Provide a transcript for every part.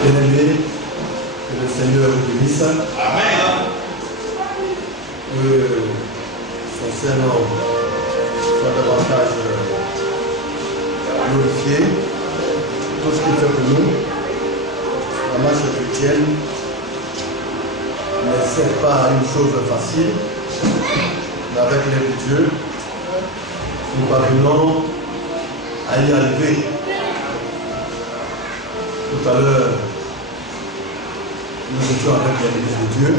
Bien-aimés, que le Seigneur vous bénisse. Amen. Que son Saint-Nom soit davantage glorifié. Tout ce qu'il fait pour nous, la marche chrétienne, ne c'est pas une chose facile, mais avec l'aide de Dieu, nous parvenons à y arriver. Tout à l'heure, nous étions avec l'Église de Dieu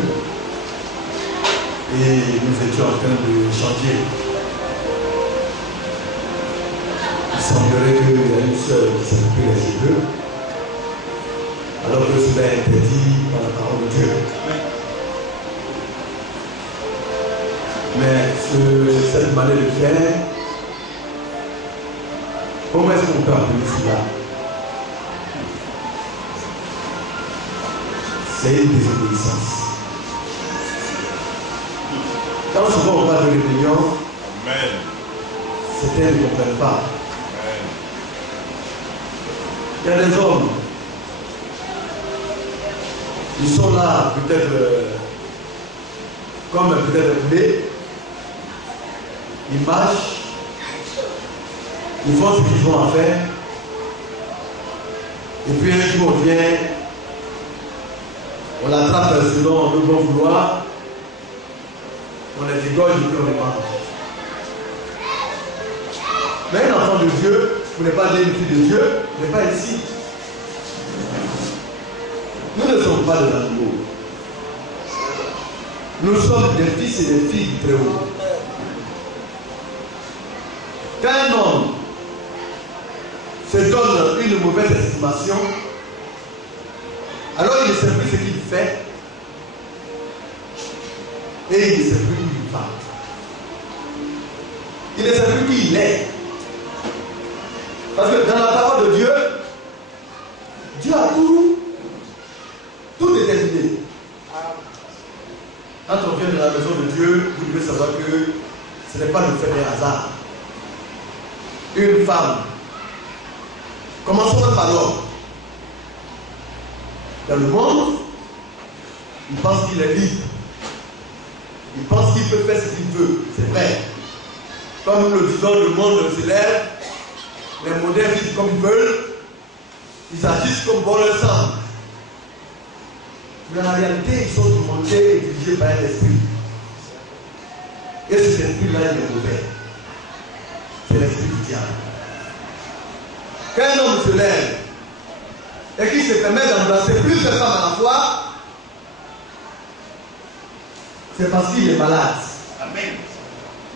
et nous étions en train de chanter. Il semblerait qu'il y a une sœur qui s'est coupée les cheveux, alors que cela est interdit par la parole de Dieu. Mais cette manière de faire, comment est-ce qu'on peut appeler cela? C'est une désobéissance. Quand souvent on parle de rébellion, certains ne comprennent pas. Il y a des hommes, ils sont là peut-être comme peut-être un poulet, ils marchent, ils font ce qu'ils ont à faire, et puis un jour on vient, on l'attrape selon le bon vouloir, on les égorge et puis on les mange. Mais un enfant de Dieu, vous n'êtes pas une fille de Dieu, n'est pas ici. Nous ne sommes pas des animaux. Nous sommes des fils et des filles du Très-Haut. Quand un homme se donne une mauvaise estimation, alors il ne sait plus ce qu'il fait et il ne sait plus où il va. Il ne sait plus qui il est. Parce que dans la parole de Dieu, Dieu a tout déterminé. Quand on vient de la maison de Dieu, vous devez savoir que ce n'est pas le fait des hasards. Une femme, commençons par l'homme. Dans le monde, il pense qu'il est libre. Il pense qu'il peut faire ce qu'il veut. C'est vrai. Comme nous le disons, le monde se lève, les modernes vivent comme ils veulent, ils agissent comme bon leur semble. Mais en réalité, ils sont tourmentés et dirigés par un esprit. Et cet esprit-là, il est mauvais. C'est l'esprit du diable. Quand un homme se lève et qu'il se permet d'embrasser plusieurs femmes à la fois, c'est parce qu'il est malade. Amen.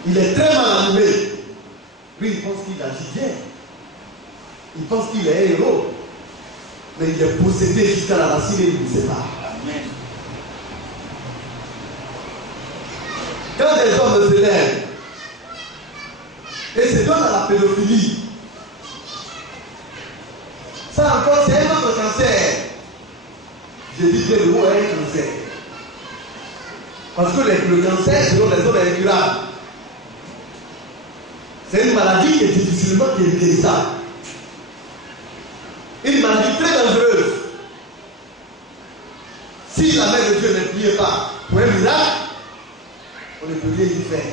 Il est très mal animé. Lui, il pense qu'il agit bien. Il pense qu'il est un héros. Mais il est possédé jusqu'à la racine et il ne sait pas. Amen. Quand des hommes se lèvent et se donnent à la pédophilie, ça encore, c'est un autre cancer. Je dis bien le mot, un cancer. Parce que le cancer, selon les hommes, est incurable. C'est une maladie qui est difficilement guérissable. Une maladie très dangereuse. Si la main de Dieu ne plie pas pour un miracle, on ne peut rien y faire.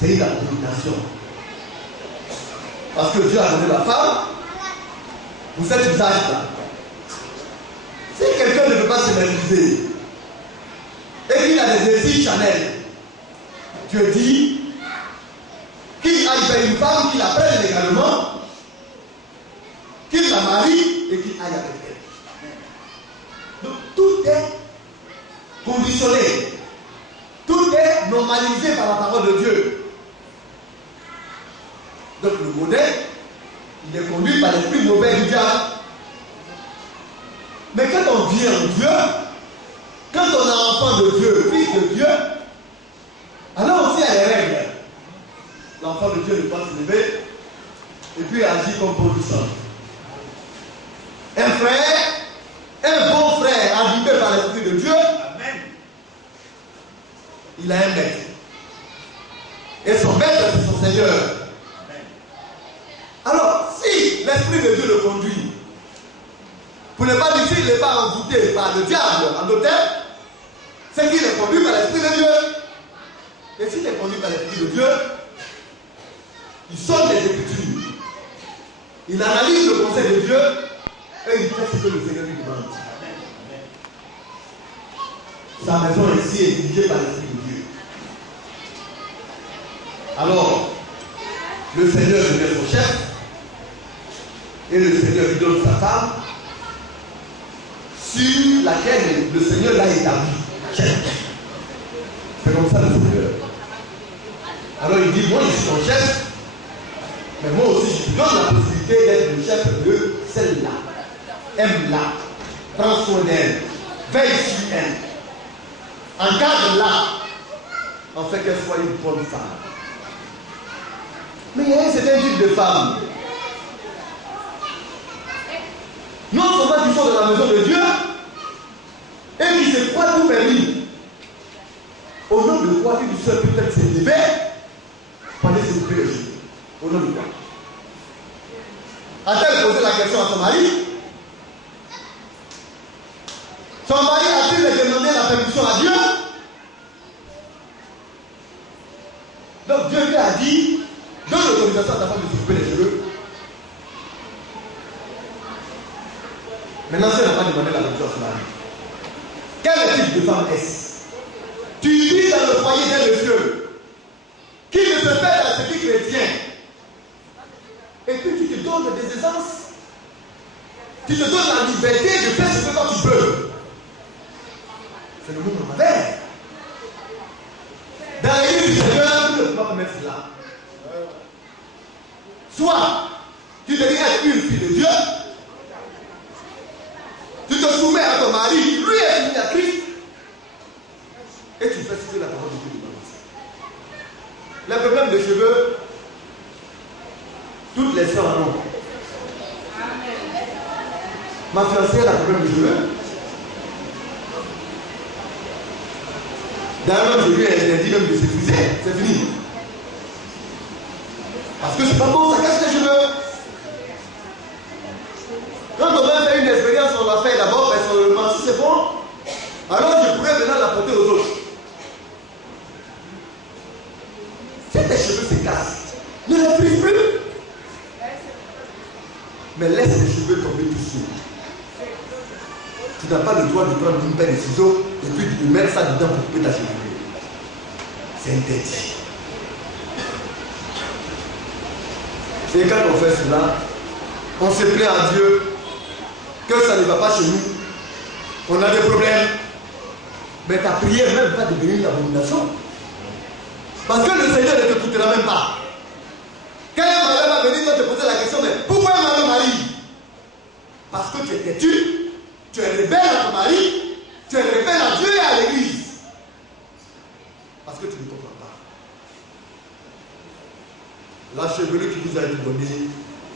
C'est une abomination. Parce que Dieu a donné la femme pour cet usage-là. Si quelqu'un pas se maîtriser et qu'il a des désirs charnels, Dieu dit qu'il aille vers une femme qu'il appelle légalement, qu'il la marie et qu'il aille avec elle. Donc tout est conditionné, tout est normalisé par la parole de Dieu. Donc le modèle, il est conduit par l'esprit mauvais du diable. Mais quand on vient en Dieu, quand on est enfant de Dieu, fils de Dieu, alors aussi il y a les règles. L'enfant de Dieu ne doit se lever et puis agir comme bon lui semble. Un frère, un bon frère, habité par l'esprit de Dieu, amen, il a un maître. Et son maître, c'est son Seigneur. Amen. Alors, si l'esprit de Dieu le conduit, pour ne pas dire qu'il n'est pas envoûté par le diable en hôtel, c'est qu'il est conduit par l'esprit de Dieu. Et s'il est conduit par l'esprit de Dieu, il sort des Écritures, il analyse le conseil de Dieu et il fait ce que le Seigneur lui demande. Sa maison ici est dirigée par l'esprit de Dieu. Alors, le Seigneur devient son chef et le Seigneur lui donne sa femme sur laquelle le Seigneur l'a établi. C'est comme ça le Seigneur. Alors il dit, moi je suis ton chef, mais moi aussi je te donne la possibilité d'être le chef de celle-là. Aime-la, prends soin d'elle, veille sur elle, encadre-la, en fait qu'elle soit une bonne femme. Mais il y a un certain type de femme. Non seulement qui sont dans la maison de Dieu et qui se croient tout permis. Au nom de quoi une seule peut-être s'est levée pour aller se couper les cheveux. Au nom de quoi? A-t-elle posé la question à son mari? Son mari a-t-il demandé la permission à Dieu? Donc Dieu lui a dit, donne l'autorisation à ta femme de se couper les cheveux. Maintenant, si elle n'a pas demandé la permission à son mari, quel type de femme est-ce? Tu vis dans le foyer d'un monsieur qui ne se fait dans ce qui chrétien. Et puis tu te donnes des aisances. Tu te donnes la liberté de faire ce que toi tu peux. C'est le monde mauvais. Dans l'église du Seigneur, tu ne peux pas mettre cela. Soit tu deviens une fille de Dieu, tu te soumets à ton mari, lui est fini à Christ, et tu fais ce que la parole de Dieu demande. Le problème de cheveux, toutes les sœurs en ont. Ma fiancée a un problème de cheveux. D'ailleurs, je lui ai interdit même de s'épuiser. C'est fini. Parce que c'est pas bon, ça casse les cheveux. Quand on va faire une expérience, on la fait d'abord personnellement. Si c'est bon, alors je pourrais maintenant l'apporter aux autres. Si tes cheveux se cassent, ne les prise plus. Mais laisse les cheveux tomber tout seul. Tu n'as pas le droit de prendre une paire de ciseaux et puis de mettre ça dedans pour couper ta chevelure. C'est interdit. Et quand on fait cela, on se plaint à Dieu que ça ne va pas chez nous. On a des problèmes. Mais ta prière même va devenir une abomination. Parce que le Seigneur ne t'écoutera même pas. Quand un malheur va venir, tu te poser la question, mais pourquoi un malheur mari? Parce que tu es têtu, tu es rebelle à ton mari, tu es rebelle à Dieu et à l'église. Parce que tu ne comprends pas. La chevelure qui vous a été donnée,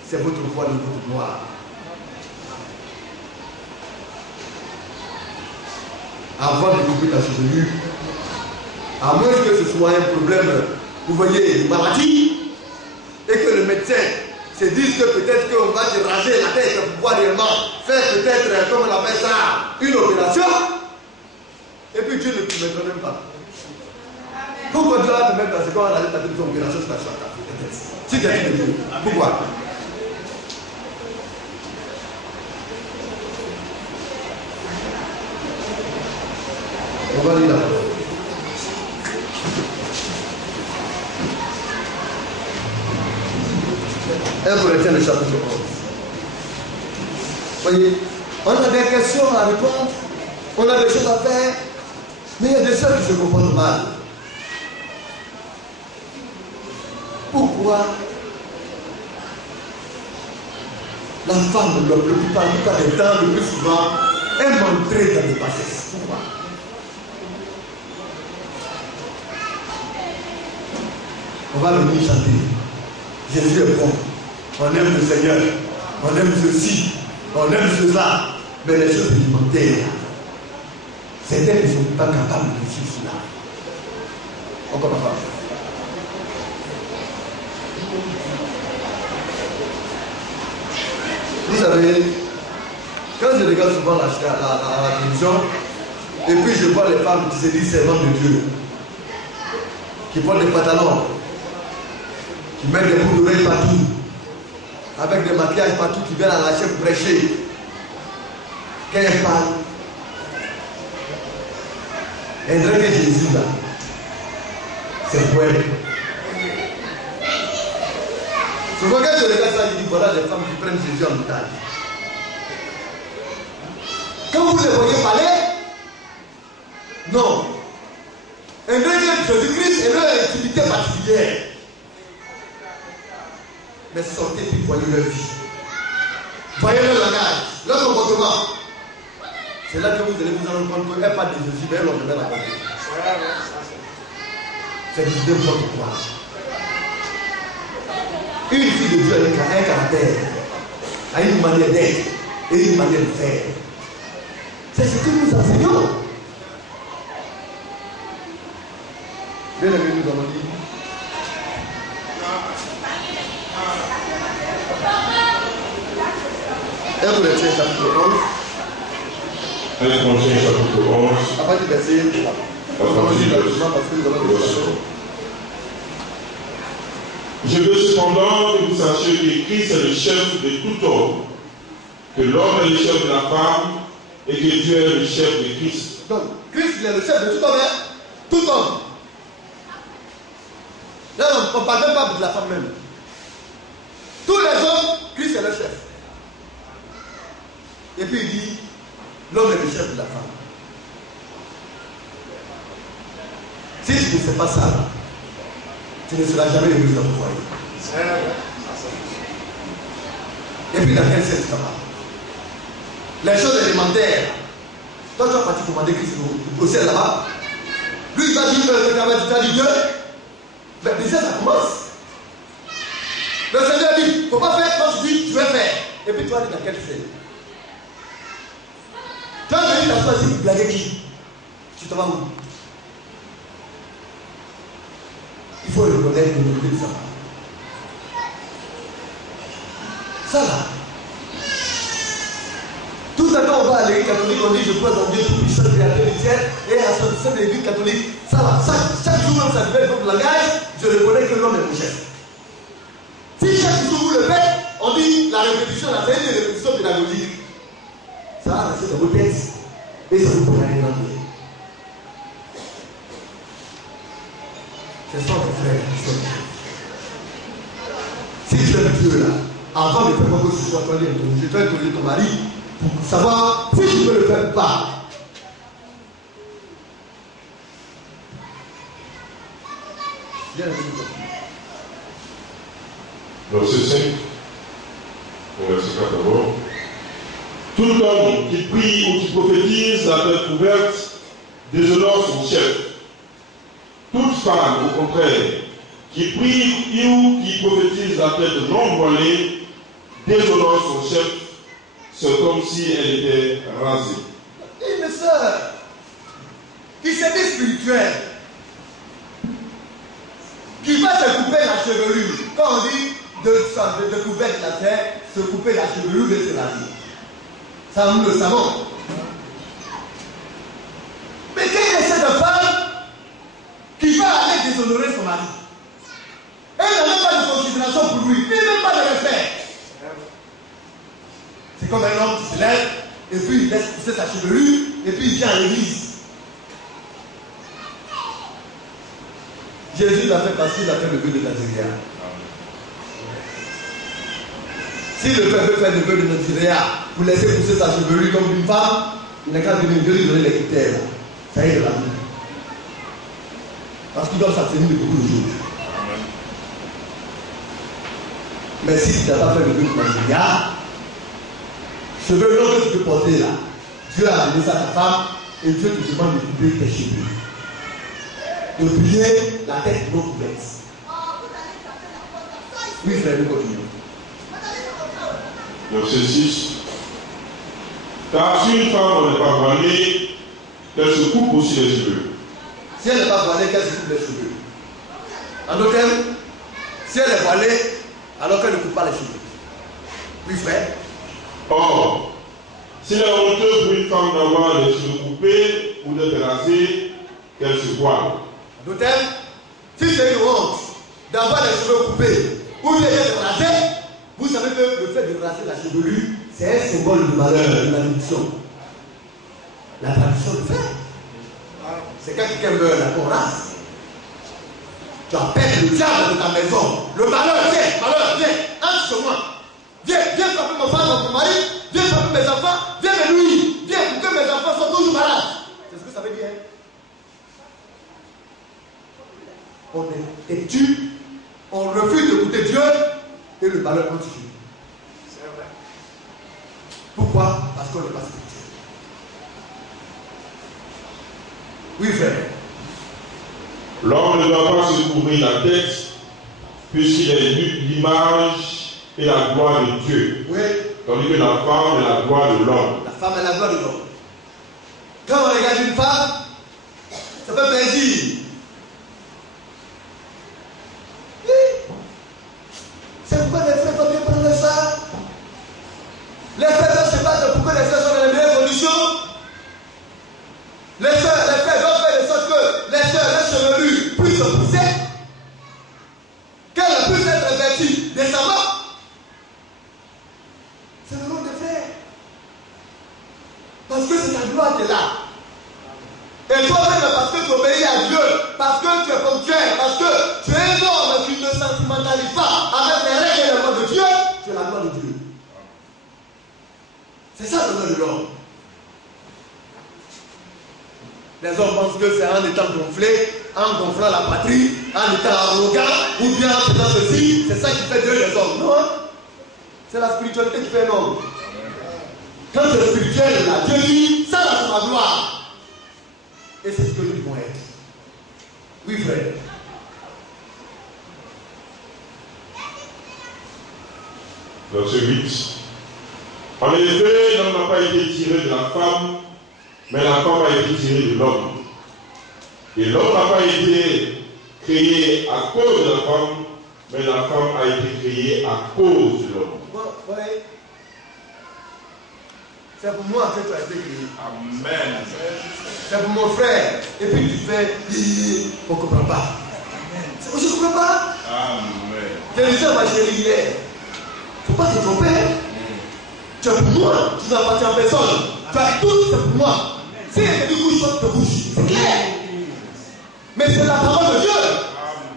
c'est votre foi de votre gloire. Avant de couper ta chevelure, à moins que ce soit un problème, vous voyez, de maladie, et que le médecin se dise que peut-être qu'on va te raser la tête pour pouvoir réellement faire peut-être, comme on appelle ça, une opération, et puis Dieu ne te mettra même pas. Pourquoi Dieu va te mettre dans ce qu'on va aller faire une opération sur ta tête? Si tu as dit Dieu, pourquoi? On va lire la parole. 1 Corinthiens, le chapitre 11. Voyez, on a des questions à répondre, on a des choses à faire, mais il y a des sœurs qui se comportent mal. Pourquoi la femme, la plupart du temps, le plus souvent, aime entrer dans les bassesses? Pourquoi? On va venir chanter. Jésus est bon. On aime le Seigneur. On aime ceci. On aime cela. Mais les choses alimentaires, certains ne sont pas capables de suivre cela. Encore une fois. Vous savez, quand je regarde souvent la télévision, et puis je vois les femmes qui se disent servantes de Dieu, qui portent des pantalons, qui mettent des boucles d'oreilles partout, avec des maquillages partout, qui viennent arracher pour prêcher. Quand elles parlent, elles dirait que Jésus là, c'est poème. Souvent quand je regarde ça, je dis voilà les femmes qui prennent Jésus en otage. Quand vous les voyez parler, non. Un deuxième Jésus-Christ est leur intimité particulière. Mais sortez puis voyez leur vie. Voyez leur langage, leur comportement. C'est là que vous allez vous rendre compte qu'elle parle de Jésus, mais elle leur met la parole. C'est du n'importe quoi. Une fille de Dieu a un caractère, a une manière d'être et une manière de faire. C'est ce que nous enseignons. Bien aimé, nous avons dit. Un Corinthiens chapitre 11. 1 Corinthiens chapitre 11. À partir du verset 3. Nous allons lire largement parce que nous allons le voir. Je veux cependant que vous sachiez que Christ est le chef de tout homme, que l'homme est le chef de la femme et que Dieu est le chef de Christ. Donc, Christ il est le chef de tout homme, hein? Tout homme. Là, on ne parle même pas de la femme même. Tous les hommes, Christ est le chef. Et puis il dit, l'homme est le chef de la femme. Si tu ne fais pas ça, tu ne seras jamais heureux dans ton foyer. Et puis dans quel sens ça va? Les choses élémentaires. Toi, tu vas partir commander Christ au ciel là-bas. Lui, il va dire que tu as dit Dieu. Mais déjà, ça commence. Le Seigneur dit, il ne faut pas faire quand tu dis, tu vas faire. Et puis tu vas dire dans quel sens? Tu vas venir t'asseoir ici pour blaguer qui? Tu te vas où? Il faut reconnaître le nom de ça. Ça là. Tout le temps on va à l'église catholique, on dit je crois en Dieu tout puissant créateur du ciel et à son sein de l'église catholique. Ça là, chaque jour même ça devient comme langage, je reconnais que l'homme est mon chef. Si chaque jour vous le faites, on dit la répétition, la série de répétition pédagogique. Ça va rester dans vos têtes et ça vous pourra rien en dire. C'est ça mon frère. Si tu es Dieu là, avant de faire quoi que ce soit, je dois donner ton mari pour savoir si tu ne le fais pas. Viens avec nous. Verset 5. Verset 4 d'abord. Tout homme qui prie ou qui prophétise la tête ouverte déshonore son chef. Toute femme, au contraire, qui prie ou qui prophétise la tête non voilée déshonore son chef. C'est comme si elle était rasée. Une sœur qui s'est dit spirituelle, qui va se couper la chevelure. Quand on dit de couper la terre, se couper la chevelure de se raser. Ça, nous le savons. Mais quelle est cette femme qui va aller déshonorer son mari? Elle n'a même pas de considération pour lui, mais même pas de respect. C'est comme un homme qui se lève, et puis il laisse pousser sa chevelure, et puis il vient à l'église. Jésus l'a fait parce qu'il a fait le vœu de Naziréa. Si le père veut faire le vœu de Naziréa pour laisser pousser sa chevelure comme une femme, il n'a qu'à venir lui donner les critères. Ça y est, de la vie. Parce qu'il doit s'abstenir de beaucoup de choses. Mais si tu n'as pas fait le vœu de Naziréa, ce vœu long que tu peux porter là, Dieu a amené ça à ta femme et Dieu te demande de couper tes cheveux. De plier la tête non couverte. Oui, frère, nous continuons. Verset 6. Car si une femme n'est pas voilée, qu'elle se coupe aussi les cheveux. Si elle n'est pas voilée, qu'elle se coupe les cheveux. En d'autres termes, si elle est voilée, alors qu'elle ne coupe pas les cheveux. Oui, frère. Or, s'il est honteux pour une femme d'avoir les cheveux coupés ou d'être rasée, qu'elle se voile. En d'autres termes, si c'est une honte d'avoir les cheveux coupés ou d'être rasé, vous savez que le fait de raser la chevelure, c'est un symbole de malheur, de malédiction. La tradition le fait. C'est quand quelqu'un meurt, là, qu'on rase. Tu appelles le diable de ta maison. Le malheur, viens, entre sur moi. Viens frapper mon femme, mon mari, viens frapper mes enfants, viens me nuire, viens pour que mes enfants soient toujours malades. C'est ce que ça veut dire. On est têtu, on refuse d'écouter Dieu et le malheur continue. C'est vrai. Pourquoi? Parce qu'on n'est pas spirituel. Oui, frère. L'homme ne doit pas se couvrir la tête, puisqu'il est l'image et la gloire de Dieu. Oui. Tandis que la femme est la gloire de l'homme. La femme est la gloire de l'homme. Quand on regarde une femme, ça fait plaisir. Oui. C'est pourquoi les frères doivent bien prendre ça. Les frères se battent pour que les frères soient dans les meilleures conditions. Les frères doivent faire de sorte que les soeurs, les chevelures puissent se pousser, qu'elles puissent être vêtues décemment. C'est le rôle des frères. Parce que c'est ta gloire qui est là. Et toi-même, parce que tu obéis à Dieu, parce que tu es ponctuel, parce que tu es un homme qui ne sentimentalise pas avec les règles et les lois de Dieu, tu es la gloire de Dieu. C'est ça le nom de l'homme. Les hommes pensent que c'est en étant gonflé, en gonflant la patrie, en étant arrogant, ou bien en faisant ceci, c'est ça qui fait Dieu les hommes. Non, c'est la spiritualité qui fait l'homme. Quand tu es spirituel, là, Dieu dit, ça là c'est ma gloire. Et c'est ce que nous devons être. Oui, frère. Verset 8. En effet, l'homme n'a pas été tiré de la femme, mais la femme a été tirée de l'homme. Et l'homme n'a pas été créé à cause de la femme, mais la femme a été créée à cause de l'homme. Bon, ouais. C'est pour moi que tu as été créé. Amen. C'est pour mon frère. Et puis tu fais, on ne comprend pas. Je ne comprends pas. Amen. Je disais à ma chérie hier, il ne faut pas te tromper. Tu es pour moi, tu n'appartiens à personne. Tu as tout, c'est pour moi. Si elle te dit couche, toi tu te couches. C'est clair. Mais c'est la parole de Dieu.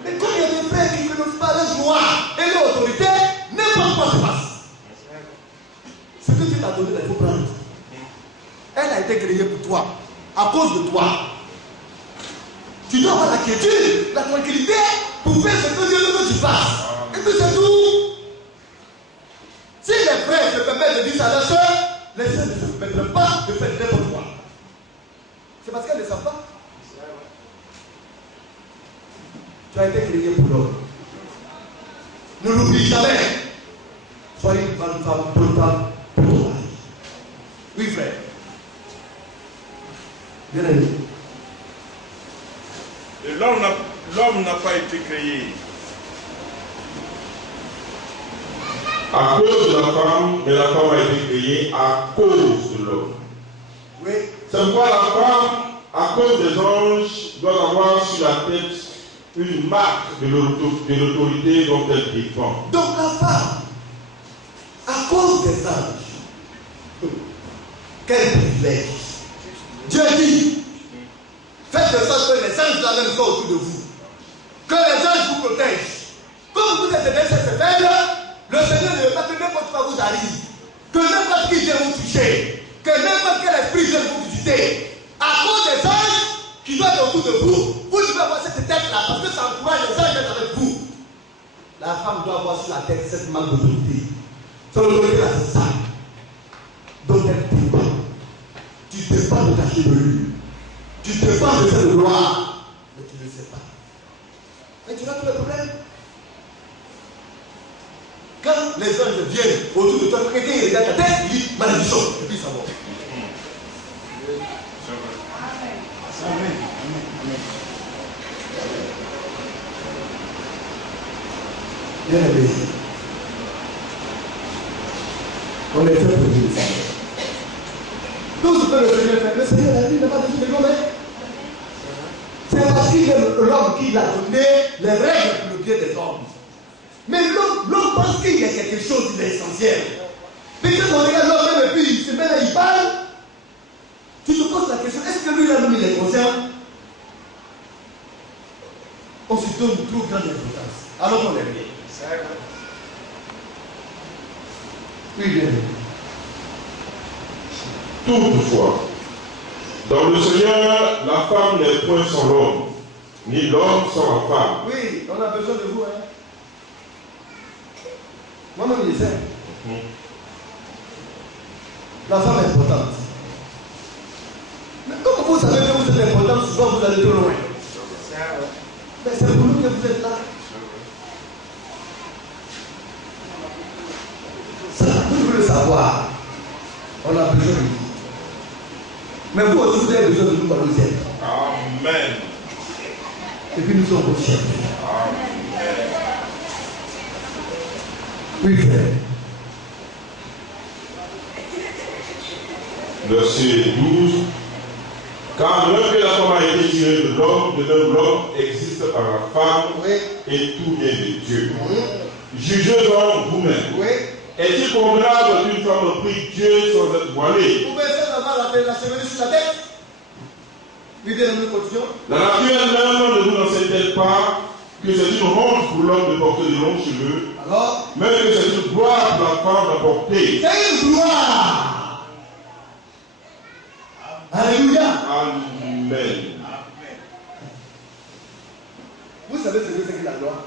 Mais quand il y a des frères qui ne connaissent pas la joie et l'autorité, n'importe quoi se passe. Ce que Dieu t'a donné, il faut prendre. Elle a été créée pour toi, à cause de toi. Tu dois avoir la quiétude, la tranquillité pour faire ce que Dieu veut que tu fasses. Et puis c'est tout. Si les frères se permettent de dire ça à leurs soeurs, les soeurs ne se permettront pas de faire n'importe quoi. C'est parce qu'elles ne savent pas. Tu as été créé pour l'homme. Ne l'oublie jamais. Soyez une bonne femme, bonne femme pour ton mari. Oui, frère. Bien aimé. L'homme n'a pas été créé À cause de la femme, mais la femme a été créée à cause de l'homme. Oui. C'est pourquoi la femme, à cause des anges, doit avoir sur la tête une marque de l'autorité dont elle dépend. Donc la femme, à cause des anges, quel privilège. Dieu dit, faites de sorte que les anges de la même soient autour de vous. Que protège. Comme vous êtes des faibles, le Seigneur ne veut pas que n'importe quoi vous arrive. Que n'importe qui vienne vous toucher. Que n'importe quel esprit vienne vous visiter. À cause des anges qui doivent être autour de vous, vous devez avoir cette tête-là parce que ça encourage les anges d'être avec vous. La femme doit avoir sur la tête cette marque d'autorité. Son autorité là, c'est ça. Donc elle dépend. Tu dépends de ta chevelure. Tu dépends de cette gloire. Mais tu ne sais pas. Mais tu as tous les problèmes. Quand les anges viennent autour de toi, quelqu'un il regarde ta tête, il dit malédiction. Et puis ça va. Amen. Bien aimé. On est fait pour Dieu. Tout ce que le Seigneur fait, le Seigneur a dit, il n'a pas besoin de l'homme. C'est parce qu'il est l'homme qui l'a donné les règles pour le bien des hommes. Mais l'homme pense qu'il y a quelque chose d'essentiel. Mais quand on regarde l'homme et puis il se met là, il parle, tu te poses la question, est-ce que lui là-même il est conscient? On se donne une trop grande importance. Alors qu'on est bien. Oui, bien. Toutefois, dans le Seigneur, la femme n'est point sans l'homme, ni l'homme sans la femme. Oui, on a besoin de vous. Hein. Moi-même, je sais. La femme est importante. Mais comme vous savez que vous êtes important, souvent vous allez trop loin. Mais c'est pour nous que vous êtes là. Ça, vous devez le savoir. On a besoin de vous. Mais vous aussi, vous avez besoin de nous par le ciel. Amen. Et puis nous sommes au ciel. Amen. Oui, frère. Verset 12. Car l'un que la femme a été tirée de l'homme, de même l'homme existe par la femme, et tout vient de Dieu. Jugez donc vous-même. Est-il convenable qu'une femme prie Dieu sans être voilée? Vous pouvez faire avoir la chevelure sur la tête. Oui, bien, nous continuons. La nature elle-même ne nous enseigne-t-elle pas que c'est une honte pour l'homme de porter de longs cheveux, alors, mais que c'est une gloire pour la femme de porter? C'est une gloire. Alléluia. Amen. Vous savez ce que c'est que la gloire?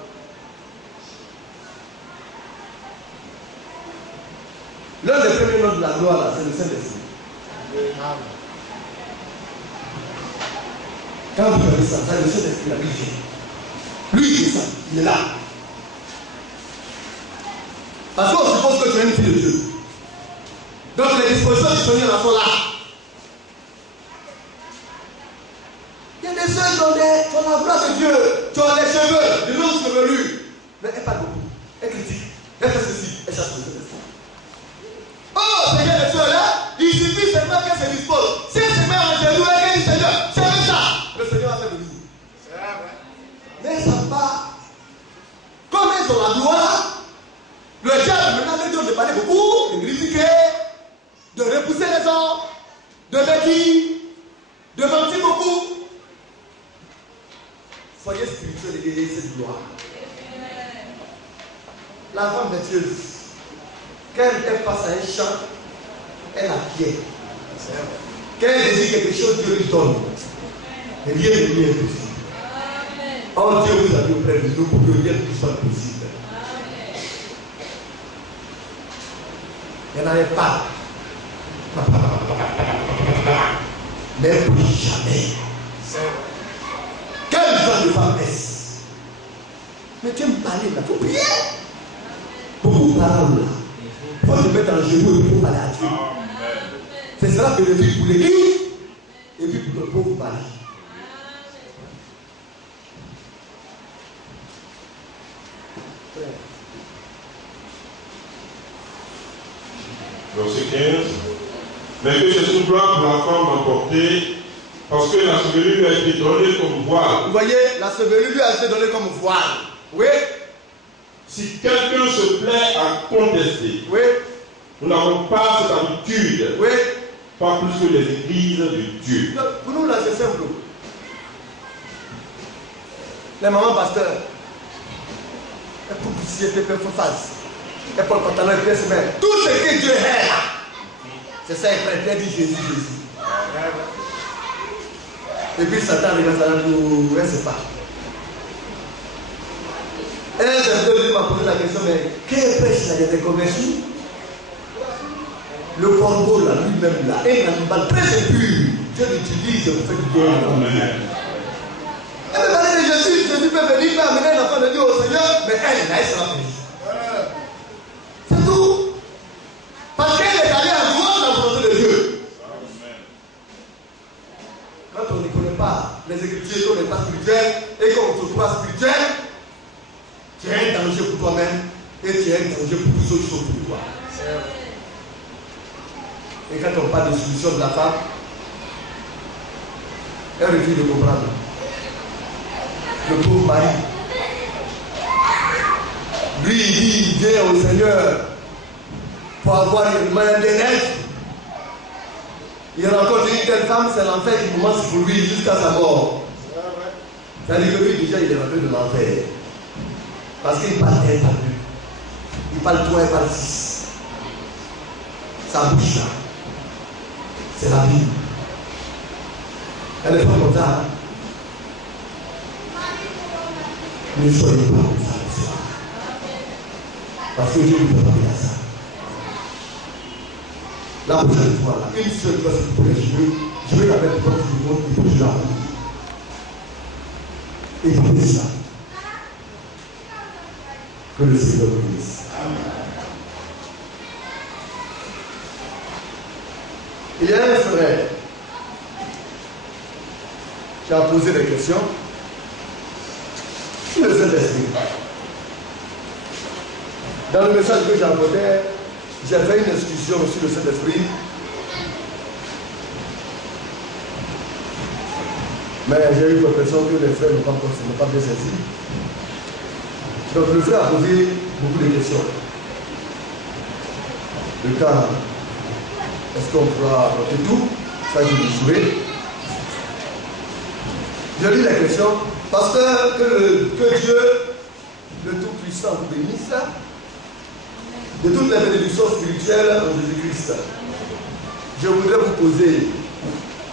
L'un des premiers noms de la gloire, là, c'est le Saint-Esprit. Quand vous avez ça, c'est le Saint-Esprit, la vie vient. Lui, il est ça, il est là. Parce qu'on suppose que tu es une fille de Dieu. Donc les dispositions du Seigneur sont là. Il y a des soeurs qui ont la gloire de Dieu, qui ont les cheveux, des longues chevelures. Mais elle parle beaucoup, elle critique, elle fait ceci, elle cherche le Saint-Esprit. Oh, Seigneur, les soeurs là, il suffit seulement qu'elle se dispose. Si elle se met en genoux et qu'elle dit Seigneur, c'est comme ça, le Seigneur va faire de nous. Mais ça va. Comme elles ont la gloire, le diable maintenant les dit de parler beaucoup, de critiquer, de repousser les hommes, de médire, de mentir beaucoup. Soyez spirituels et ayez cette gloire. La femme vertueuse, quand elle passe à un champ, elle acquiert. Quand elle désire quelque chose, Dieu lui donne. Et rien ne lui est possible. Oh Dieu vous a mis auprès de nous pour que rien ne soit possible. Elle n'en est pas. Mais plus jamais. Quel genre de femme est-ce? Mais tu aimes parler là, il faut prier. Beaucoup de paroles là. Il faut se mettre en genoux et pour parler à Dieu. C'est cela que le vit pour l'église et puis pour le pauvre mari. Verset 15. Mais que c'est une gloire pour la femme d'emporter, parce que la chevelure lui a été donnée comme voile. Vous voyez, la chevelure lui a été donnée comme voile. Oui. Si quelqu'un se plaît à contester, Oui. nous n'avons pas cette habitude, Oui. pas plus que les églises de Dieu. Pour nous là, c'est simple. Les mamans pasteurs, et pour pousser tes face, et pour le pantalon et pièces mains. Tout ce que Dieu est là, c'est ça, il dit Jésus, Jésus. Et puis Satan regarde ça, nous, elle ne sait pas. Et un m'a posé la question, mais quelle pêche là, il y a des convertis? Le corbeau là, lui-même là, est un animal très impur. Dieu l'utilise pour faire du bien. Amen. Elle me parlait de Jésus, Jésus peut venir, peut amener l'enfant de Dieu au Seigneur, mais elle, là, elle sera bénie. C'est tout. Parce qu'elle est allée à voir la volonté de Dieu. Quand on ne connaît pas les Écritures, qu'on n'est pas spirituel, et qu'on ne se trouve pas spirituel, tu es un danger pour toi-même, et tu es un danger pour tous ceux qui sont pour toi. Et quand on parle de soumission de la femme, elle refuse de comprendre. Le pauvre mari, lui, il dit, il vient au Seigneur pour avoir une main d'aînesse. Il rencontre une telle femme, c'est l'enfer qui commence pour lui jusqu'à sa mort. C'est-à-dire que lui, déjà, il est rentré de l'enfer. Parce qu'il parle un par deux. Il parle 3 et parle 6. Sa bouche là, c'est la Bible. Elle est pas comme ça. Hein? Ne soyez pas comme ça. Parce que Dieu ne peut pas faire ça. La prochaine fois, là, une seule fois, c'est pour les cheveux, je vais la mettre devant tout le monde et puis je la roule. Et puis ça. Que le Seigneur vous bénisse. Il y a un frère qui a posé des questions sur le Saint-Esprit. Dans le message que j'apportais, j'ai fait une discussion sur le Saint-Esprit. Mais j'ai eu l'impression que les frères n'ont pas bien saisi. Donc le frère a posé beaucoup de questions. Le temps, est-ce qu'on pourra apporter tout? Ça, je vais jouer. Je lis la question. Pasteur, que Dieu, le Tout-Puissant, vous bénisse de toutes les bénédictions spirituelles en Jésus-Christ. Je voudrais vous poser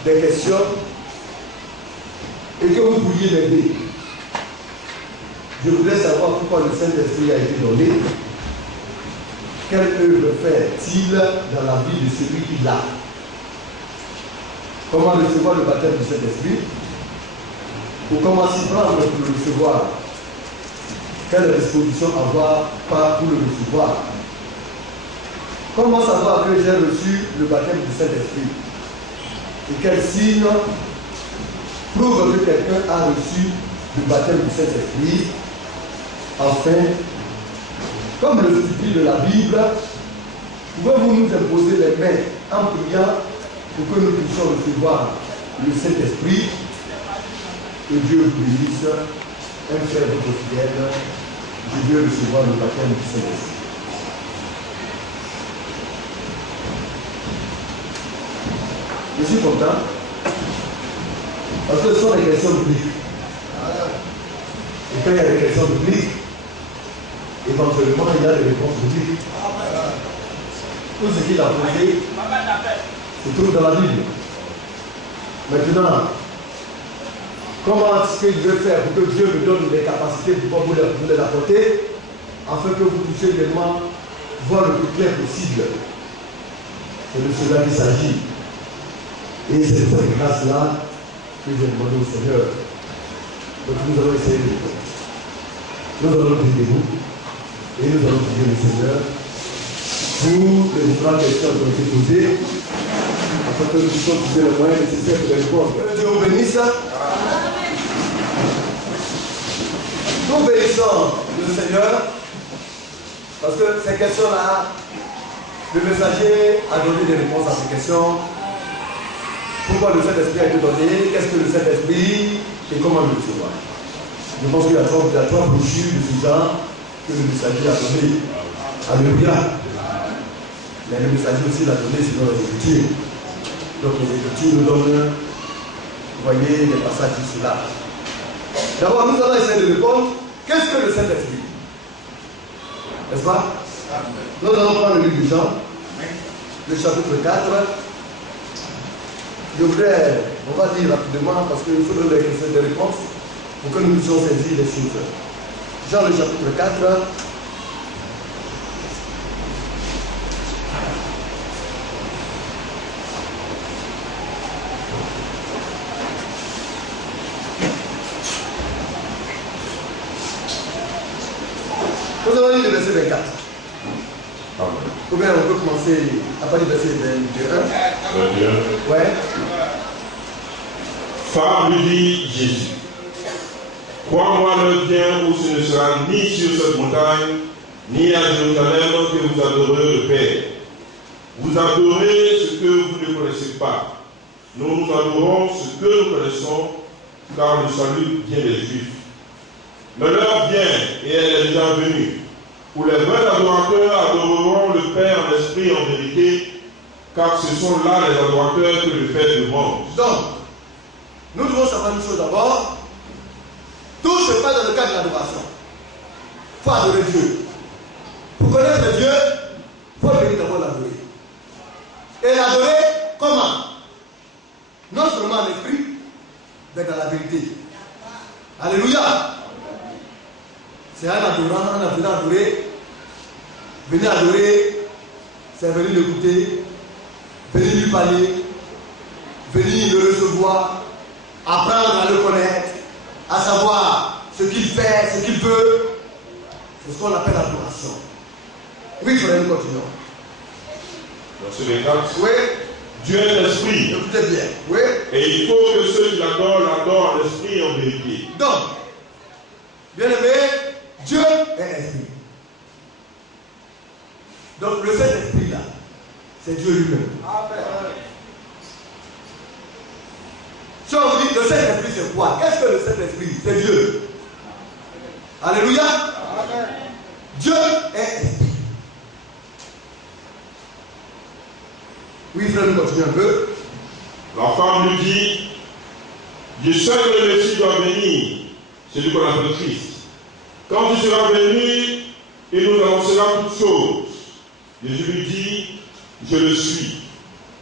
des questions et que vous pourriez m'aider. Je voudrais savoir pourquoi le Saint-Esprit a été donné. Quelle œuvre fait-il dans la vie de celui qui l'a? Comment recevoir le baptême du Saint-Esprit? Ou comment s'y prendre pour le recevoir? Quelle disposition avoir pour le recevoir? Comment savoir que j'ai reçu le baptême du Saint-Esprit? Et quel signe prouve que quelqu'un a reçu le baptême du Saint-Esprit? Enfin, comme le stipule de la Bible, pouvez-vous nous imposer les mains en priant pour que nous puissions recevoir le Saint-Esprit? Que Dieu vous bénisse, un frère votre fidèle, je veux recevoir le baptême du Saint-Esprit. Je suis content parce que ce sont des questions bibliques. Et quand il y a des questions bibliques, éventuellement il y a des réponses bibliques. Tout ce qu'il a posé se trouve dans la Bible. Maintenant, comment est-ce que je vais faire pour que Dieu me donne les capacités pour vous les apporter, afin que vous puissiez vraiment voir le plus clair possible? C'est de cela qu'il s'agit. Et c'est de cette grâce-là que j'ai demandé au Seigneur. Donc nous allons essayer de faire. Nous allons prier vous et nous allons prier le Seigneur pour les différentes questions qui ont été posées, afin que nous puissions trouver les moyens nécessaires pour les répondre. Que Dieu vous bénisse. Nous bénissons le Seigneur parce que ces questions-là, le messager a donné des réponses à ces questions. Pourquoi le Saint-Esprit a été donné? Qu'est-ce que le Saint-Esprit et comment le recevoir? Je pense qu'il y a trois brochures de ce genre que le messager a donné. Alléluia. Mais le messager aussi l'a donné selon les Écritures. Donc les Écritures nous donnent, vous voyez, les passages sur cela. D'abord, nous allons essayer de répondre. Qu'est-ce que le Saint-Esprit? N'est-ce pas? Nous allons prendre le livre de Jean, le chapitre 4. On va lire rapidement parce qu'il faut donner des réponses pour que nous puissions saisir les choses. Jean, le chapitre 4. Nous allons lire le verset 24. Ou bien on peut commencer à partir du verset 21. Ouais. Femme lui dit Jésus, crois-moi le bien où ce ne sera ni sur cette montagne, ni à Jérusalem que vous adorez le Père. Vous adorez ce que vous ne connaissez pas. Nous adorons ce que nous connaissons, car le salut vient des Juifs. Mais l'heure vient, et elle est déjà venue, où les vrais adorateurs adoreront le Père en esprit et en vérité, car ce sont là les adorateurs que le Père demande. Donc, nous devons savoir une chose d'abord. Tout se passe dans le cadre de l'adoration. Il faut adorer Dieu. Pour connaître Dieu, il faut venir d'abord l'adorer. Et l'adorer comment? Non seulement en esprit, mais dans la vérité. Alléluia. C'est un adorant, un venant adorer. Venir adorer, c'est venir l'écouter, venir lui parler, venir le recevoir, apprendre à le connaître, à savoir ce qu'il fait, ce qu'il veut. C'est ce qu'on appelle l'adoration. Oui, frère, nous continuons. Verset 24. Oui. Dieu est l'esprit. Écoutez bien. Oui. Et il faut que ceux qui l'adorent en esprit et en vérité. Donc, bien aimé, Dieu est esprit. Donc le Saint-Esprit là, c'est Dieu lui-même. Si on vous dit le Saint-Esprit c'est quoi? Qu'est-ce que le Saint-Esprit? C'est Dieu. Alléluia. Amen. Dieu est esprit. Oui, frère, nous continuons un peu. La femme lui dit, je sais que le Messie doit venir, celui qu'on appelle Christ. Quand il sera venu, il nous annoncera toutes choses. Jésus lui dit, je le suis.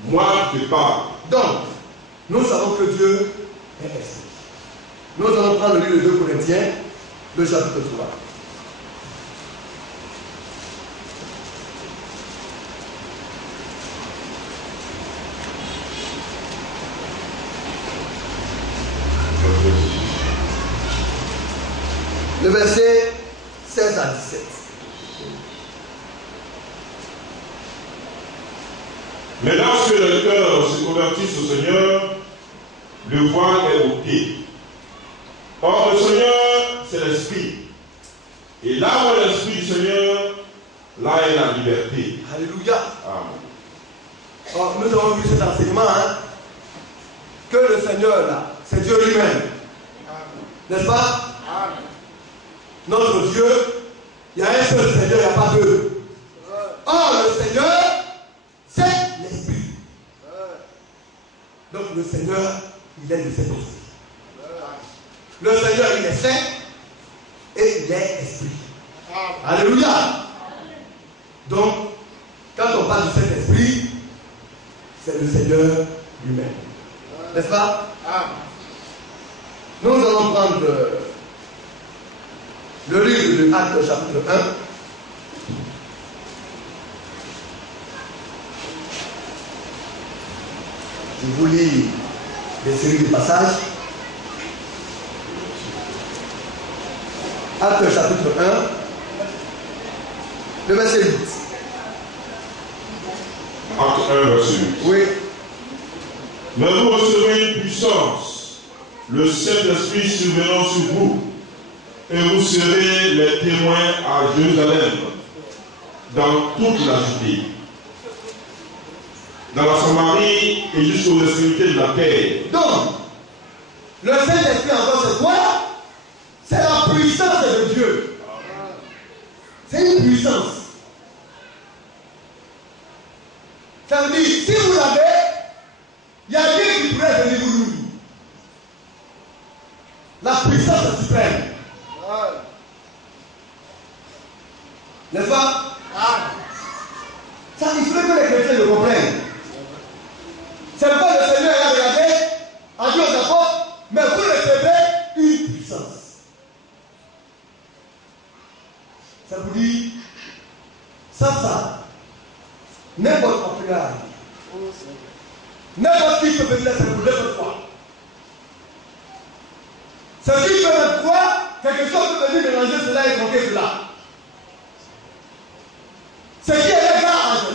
Moi, je parle. Donc, nous savons que Dieu est esprit. Nous allons prendre le livre de 2 Corinthiens, le chapitre 3. Le verset 16 à 17. Mais lorsque le cœur se convertisse au Seigneur, le voile est ôté. Or, le Seigneur, c'est l'Esprit. Et là où est l'Esprit du Seigneur, là est la liberté. Alléluia. Amen. Or, nous avons vu cet enseignement, que le Seigneur, là, c'est Dieu lui-même. N'est-ce pas? Amen. Notre Dieu, il y a un seul Seigneur, il n'y a pas deux. Or, le Seigneur, c'est l'Esprit. Donc, le Seigneur, il est de cet esprit. Le Seigneur, il est saint et il est esprit. Alléluia. Donc, quand on parle du Saint-Esprit, c'est le Seigneur lui-même. N'est-ce pas? Nous allons prendre le livre de Actes chapitre 1. Je vous lis des séries de passages. Actes chapitre 1, le verset 8. Acte 1, verset 8. Oui. Mais vous recevrez une puissance, le Saint-Esprit survenant sur vous, et vous serez les témoins à Jérusalem, dans toute la Judée, dans la Samarie et jusqu'aux extrémités de la terre. Donc, le Saint-Esprit encore c'est quoi? C'est la puissance de Dieu. C'est une puissance. Ça veut dire, si vous l'avez, il y a Dieu qui pourrait venir vous nourrir. La puissance suprême. N'est-ce pas? Ça, il faudrait que les chrétiens le comprennent. C'est pas le Seigneur qui a regardé, a dit aux apôtres, mais vous recevez une puissance. Ça vous dit, ça, n'importe quoi peut arriver. N'importe qui peut venir faire pour n'importe quoi. Ce qui peut être quoi, quelque chose peut venir mélanger cela et manquer cela. Ce qui est légal,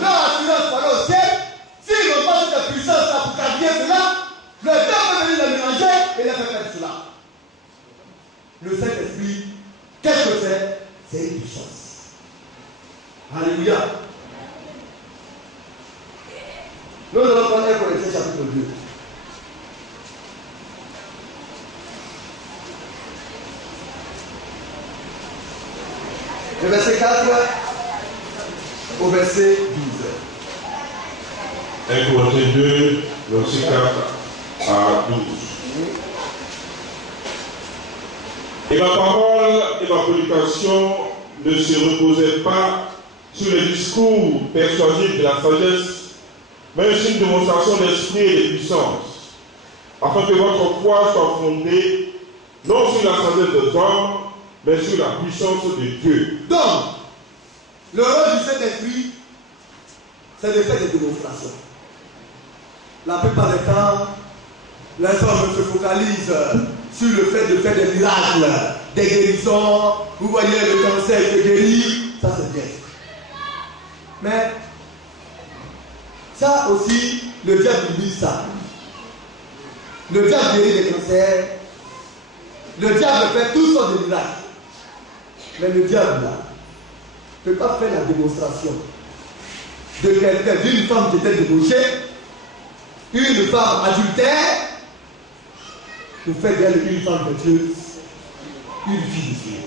leur assurance pour aller au ciel, s'ils n'ont pas cette puissance pour qualifier cela, le diable peut venir le mélanger et les faire faire cela. Le Saint-Esprit, qu'est-ce que c'est? C'est une puissance. Alléluia. Nous allons prendre 1 Corinthiens chapitre 2. Le verset 4 au verset 12. 1 Corinthiens 2, verset 4 à 12. Et ma parole et ma prédication ne se reposaient pas sur les discours persuasifs de la sagesse, mais sur une démonstration d'esprit et de puissance, afin que votre foi soit fondée non sur la sagesse des hommes, mais sur la puissance de Dieu. Donc, le rôle du Saint-Esprit, c'est de faire des démonstrations. La plupart des temps, les hommes se focalisent sur le fait de faire des miracles, des guérisons. Vous voyez le cancer qui guérit, ça c'est bien. Mais ça aussi, le diable dit ça. Le diable guérit les cancers. Le diable fait toutes sortes de miracles. Mais le diable là ne peut pas faire la démonstration de quelqu'un, d'une femme qui était débauchée, une femme adultère, pour faire d'elle une femme vertueuse, une fille de Dieu.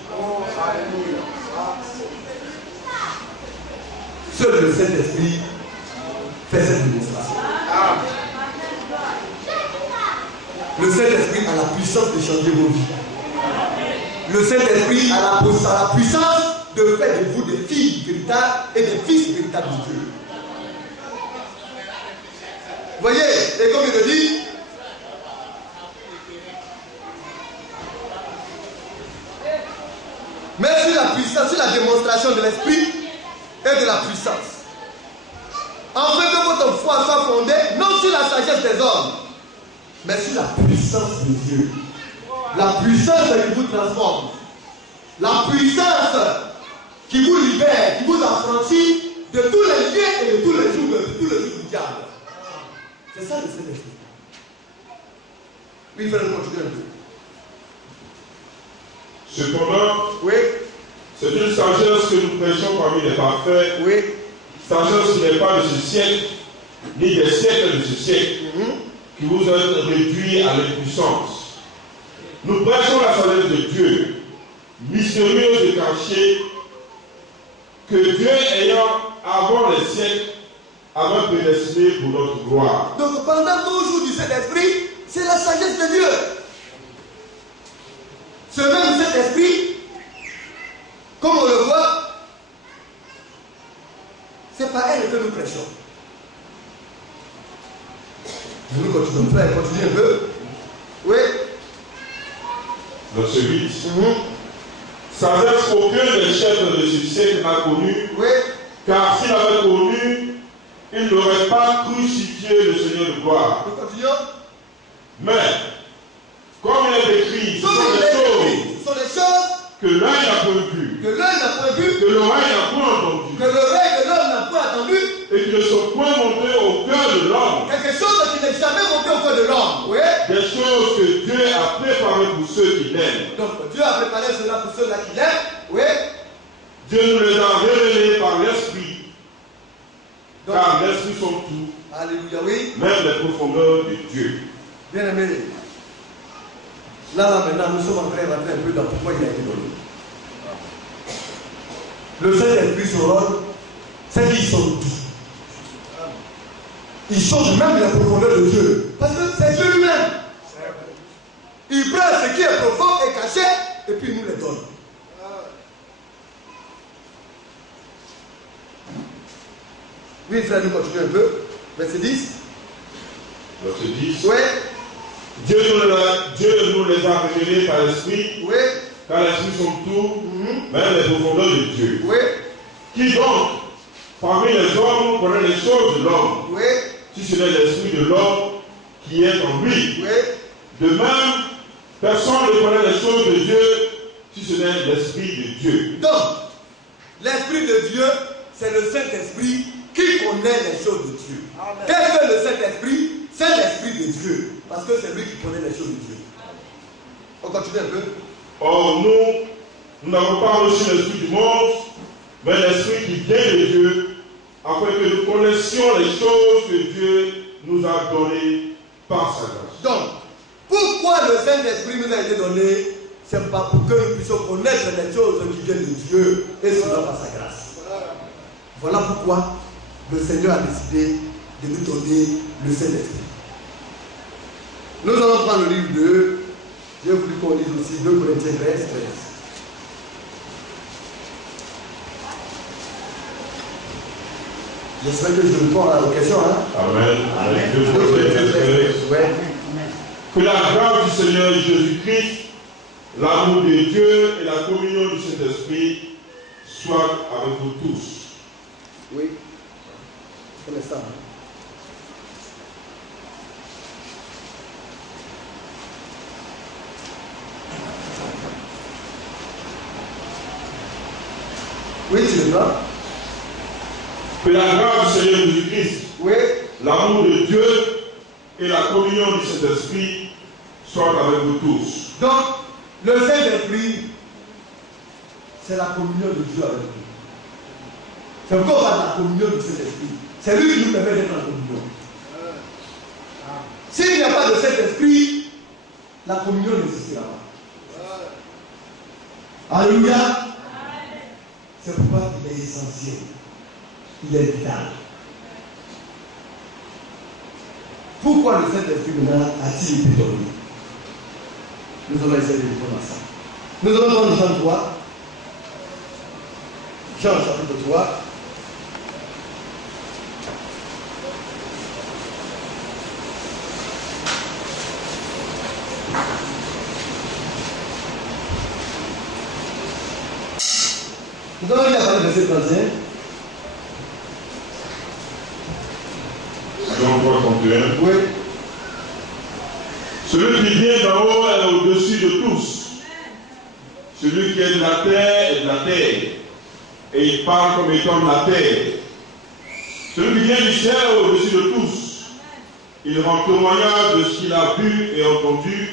Seul le Saint-Esprit fait cette démonstration. Le Saint-Esprit a la puissance de changer vos vies. Le Saint-Esprit a la puissance de faire de vous des filles véritables et des fils véritables de Dieu. Voyez, et comme il le dit, mais sur la puissance, sur la démonstration de l'esprit et de la puissance. Afin que votre foi soit fondée non sur la sagesse des hommes, mais sur la puissance de Dieu. La puissance qui vous transforme. La puissance qui vous libère, qui vous affranchit de tous les liens et de tous les jours du diable. C'est ça le Saint-Esprit. Oui, il faut le continuer un peu. Cependant, Oui. c'est une sagesse que nous prêchons parmi les parfaits. Oui. Sagesse qui n'est pas de ce siècle, ni des siècles de ce siècle, qui vous a réduit à l'impuissance. Nous prêchons la sagesse de Dieu, mystérieuse et cachée, que Dieu ayant, avant les siècles, avait prédestiné pour notre gloire. Donc pendant toujours du Saint-Esprit, c'est la sagesse de Dieu. Ce même Saint-Esprit, comme on le voit, c'est par elle que nous prêchons. Nous continuons, continuez un peu. Oui. Verset 8. Sagesse qu'aucun des chefs de ce siècle n'a connu, Oui. car s'il avait connu, il n'aurait pas crucifié le Seigneur de gloire. Nous continuons. Mais, comme il est écrit, ce sont des choses que l'œil n'a point vu, que l'oreille n'a point entendu, que l'oreille de l'homme n'a point entendu, et qui ne sont point montées au cœur de l'homme. quelque chose qui n'est jamais monté au cœur de l'homme. Oui. Des choses que Dieu a préparées pour ceux qui l'aiment. Donc Dieu a préparé cela pour ceux-là qui l'aiment. Oui. Dieu nous les a révélés par l'Esprit. Car l'Esprit sont tout. Alléluia, oui. Même les profondeurs de Dieu. Bien aimé. Là, maintenant, nous sommes en train de rentrer un peu dans pourquoi il a été donné. Le Saint-Esprit, son rôle, c'est qu'ils sont tout. Il change même la profondeur de Dieu. Parce que c'est Dieu lui-même. Il prend ce qui est profond et caché, et puis il nous les donne. Oui, frère, nous continuons un peu. Verset 10. Verset 10. Oui. Dieu nous les a révélés par l'Esprit, Oui. car l'Esprit sont tout, même les profondeurs de Dieu. Oui. Qui donc, parmi les hommes, connaît les choses de l'homme, Oui. si ce n'est l'Esprit de l'homme qui est en lui? Oui. De même, personne ne connaît les choses de Dieu, si ce n'est l'Esprit de Dieu. Donc, l'Esprit de Dieu, c'est le Saint-Esprit qui connaît les choses de Dieu. Qu'est-ce que le Saint-Esprit? C'est l'Esprit de Dieu. Parce que c'est lui qui connaît les choses de Dieu. On continue un peu. Or, nous n'avons pas reçu l'Esprit du monde, mais l'Esprit qui vient de Dieu, afin que nous connaissions les choses que Dieu nous a données par sa grâce. Donc, pourquoi le Saint-Esprit nous a été donné? C'est pas pour que nous puissions connaître les choses qui viennent de Dieu et cela par sa grâce. Voilà pourquoi le Seigneur a décidé de nous donner le Saint-Esprit. Nous allons prendre le livre de, j'ai voulu qu'on lise aussi 2 Corinthiens 13. J'espère que je réponds à la question. Amen. Que la grâce du Seigneur Jésus-Christ, l'amour de Dieu et la communion du Saint-Esprit soient avec vous tous. Oui. Comme ça. Oui, tu le vois. Que la grâce du Seigneur Jésus-Christ, Oui. l'amour de Dieu et la communion du Saint-Esprit soient avec vous tous. Donc, le Saint-Esprit, c'est la communion de Dieu avec nous. C'est encore la communion du Saint-Esprit. C'est lui qui nous permet d'être en communion. S'il n'y a pas de Saint-Esprit, la communion n'existera pas. Alléluia. C'est pourquoi il est essentiel. Il est vital. Pourquoi le Saint-Esprit a-t-il été donné? Nous allons essayer de répondre à ça. Nous allons prendre Jean 3. Jean chapitre 3. Nous allons lire à partir du verset 31. Jean 3, 31. Oui. Celui qui vient d'en haut est au-dessus de tous. Celui qui est de la terre est de la terre. Et il parle comme étant de la terre. Celui qui vient du ciel est au-dessus de tous. Il rend témoignage de ce qu'il a vu et entendu.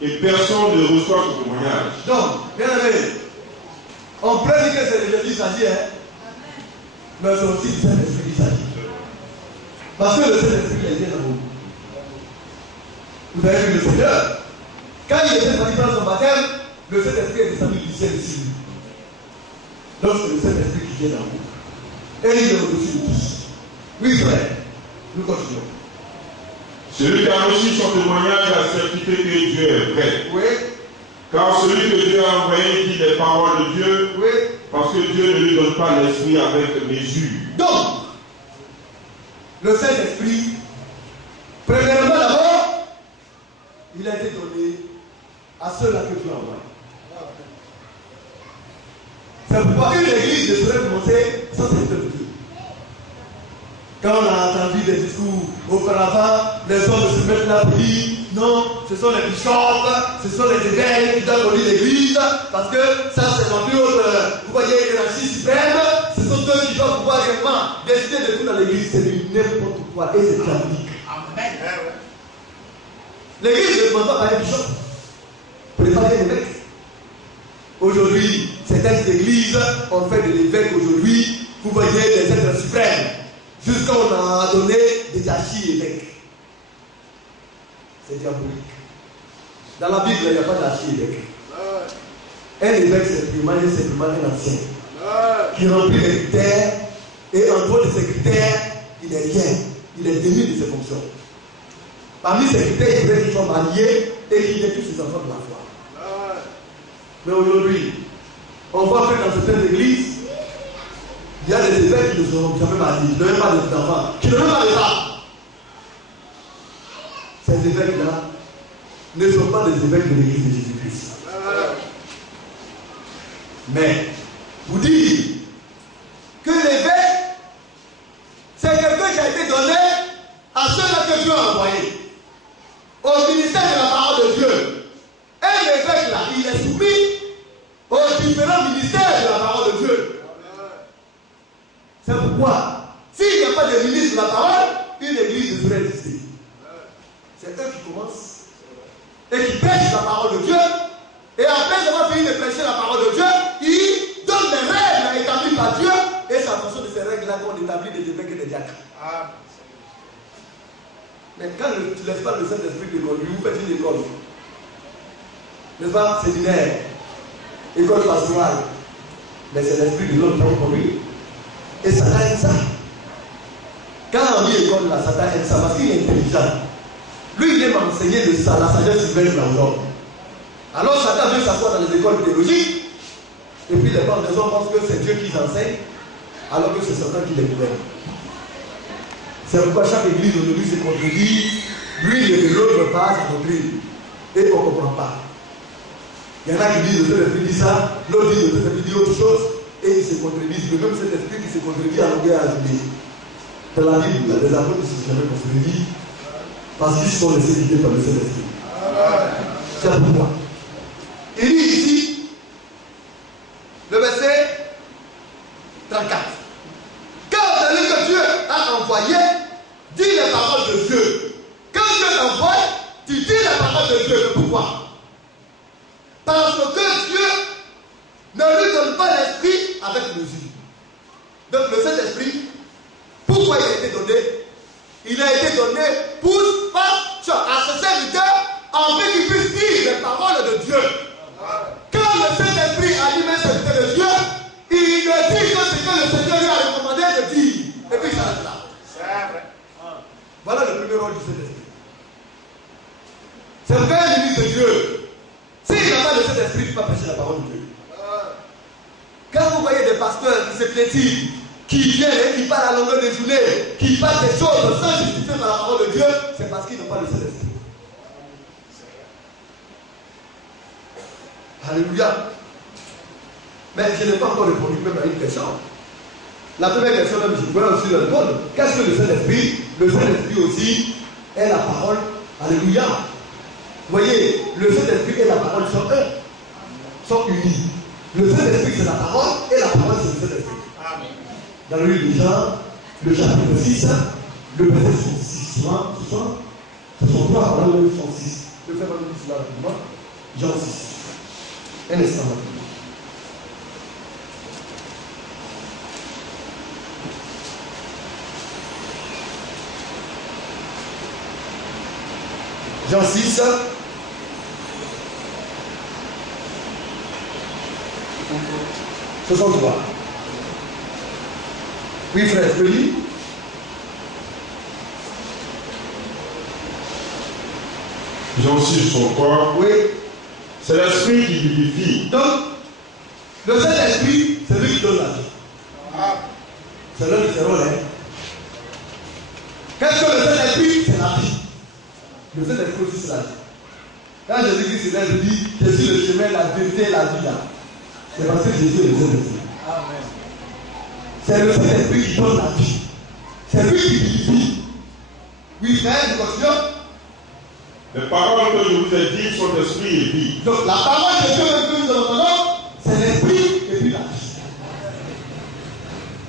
Et personne ne reçoit ce témoignage. Donc, bien aimé, on peut dire que c'est de Jésus qui s'agit, mais c'est aussi du Saint-Esprit qui s'agit. Parce que le Saint-Esprit est bien dans vous. Vous avez vu le Seigneur. Quand il était parti dans son baptême, le Saint-Esprit est descendu du ciel ici. Donc c'est le Saint-Esprit qui vient dans vous. Et il est au-dessus de tous. Oui, frère. Nous continuons. Celui qui a reçu son témoignage a certifié que Dieu est vrai. Oui. Car celui que Dieu a envoyé dit les paroles de Dieu, Oui. parce que Dieu ne lui donne pas l'esprit avec mesure. Donc, le Saint-Esprit, premièrement d'abord, il a été donné à ceux-là que Dieu a envoyé. C'est pourquoi une église ne serait commencer sans cette de Dieu. Quand on a entendu des discours auparavant, les hommes se mettent là pour dire non, ce sont les bishops, ce sont les évêques qui doivent conduire l'église, parce que ça c'est non plus autre, vous voyez, hiérarchie suprême, ce sont eux qui doivent pouvoir réellement décider de tout dans l'église, c'est du n'importe quoi et c'est diabolique. Amen. L'église ne demande pas par un bishop, pour les parler d'évêques. Aujourd'hui, certaines églises ont fait de l'évêque aujourd'hui, vous voyez, des êtres suprêmes. Jusqu'à on a donné des archi-évêques. C'est diabolique. Dans la Bible, il n'y a pas d'archi-évêque. Un évêque, c'est simplement un ancien qui remplit les critères et en dehors de ces critères, il est rien. Il est démis de ses fonctions. Parmi ces critères, il faudrait qu'ils soient mariés et qu'il ait tous ses enfants de la foi. Mais aujourd'hui, on voit que dans certaines églises, Il y a des évêques qui ne seront jamais mariés, qui n'ont même pas d'enfants, qui n'ont même pas de femmes. Ces évêques-là ne sont pas des évêques de l'église de Jésus-Christ. Mais, vous dites que l'évêque, c'est quelqu'un qui a été donné à ceux-là que Dieu a envoyés, au ministère de la parole de Dieu. Un évêque là, il est soumis aux différents ministères de la parole de Dieu. C'est pourquoi, s'il n'y a pas de ministre de la parole, une église ne saurait exister. C'est eux qui commencent et qui prêchent la parole de Dieu. Et après avoir fini de prêcher la parole de Dieu, ils donnent des règles établies par Dieu. Et c'est en fonction de ces règles-là qu'on établit des évêques et des diacres. Mais quand tu ne laisses pas le Saint-Esprit de l'école, vous faites une école. N'est-ce pas? Séminaire, école pastorale. Mais c'est l'esprit de l'homme qui a commis. Et Satan aime ça. Quand on dit école là, Satan aime ça parce qu'il est intelligent. Lui, il aime enseigner la sagesse humaine aux hommes. Alors Satan vient s'asseoir dans les écoles théologiques. Et puis les gens pensent que c'est Dieu qui enseigne, alors que c'est Satan qui les gouverne. C'est pourquoi chaque église aujourd'hui se contredit. Lui et l'autre part sa doctrine. Et on ne comprend pas. Il y en a qui disent le Saint-Esprit dit ça, l'autre dit le Saint-Esprit dit autre chose, et ils se contredisent. Le même Saint-Esprit qui se contredit à longueur à journée. Dans la Bible, les apôtres ne se sont jamais contredits parce qu'ils sont laissés guider par le Saint-Esprit. C'est pourquoi. Il dit ici, le verset 34. Quand vous savez que Dieu a envoyé, dis les paroles de Dieu. Quand Dieu t'envoie, tu dis les paroles de Dieu. Pourquoi? Parce que Dieu ne lui donne pas l'esprit avec mesure. Donc le Saint-Esprit, pourquoi il a été donné? Il a été donné pour à ce serviteur afin qu'il puisse dire les paroles de Dieu. Quand le Saint-Esprit a lui-même serviteur de Dieu, il ne dit que ce que le Seigneur lui a recommandé de dire. Et puis ça reste là. C'est vrai. Voilà le premier rôle du Saint-Esprit. C'est vrai, l'unité de Dieu. S'il n'a pas de Saint-Esprit, il ne peut pas prêcher la parole de Dieu. Quand vous voyez des pasteurs qui se plaisent, qui viennent et qui parlent à longueur de journée, qui parlent des choses sans justifier par la parole de Dieu, c'est parce qu'ils n'ont pas le Saint-Esprit. Alléluia. Mais je n'ai pas encore répondu même à une question. La première question, même, je pourrais aussi le répondre. Qu'est-ce que le Saint-Esprit? Le Saint-Esprit aussi est la parole. Alléluia. Vous voyez, le Saint-Esprit et la parole sont un, sont unis. Le Saint-Esprit c'est la parole et la parole c'est le Saint-Esprit. Dans le livre de Jean, le chapitre 6, le verset 6, ce sont trois paroles, le verset 6. Je vais faire un petit cela rapidement. Jean 6. Un instant rapidement. Jean 6. Ce sont trois. Oui, frère, je peux lire? Jean 6, son quoi? Oui. C'est l'esprit qui vivifie. Donc, le Saint-Esprit, c'est lui qui donne la vie. C'est l'homme qui se rôle, hein. Qu'est-ce que le Saint-Esprit? C'est la vie. Le Saint-Esprit aussi, c'est la vie. Quand Jésus-Christ est là, je dis, je suis le chemin, la vérité et la vie là. C'est parce que Jésus est le Saint-Esprit. Amen. C'est le Saint-Esprit qui donne la vie. C'est lui qui vivifie. Oui, frère, nous continuons. Les paroles que je vous ai dites sont esprit et vie. Donc la parole de Dieu que nous entendons, c'est l'esprit et puis la vie.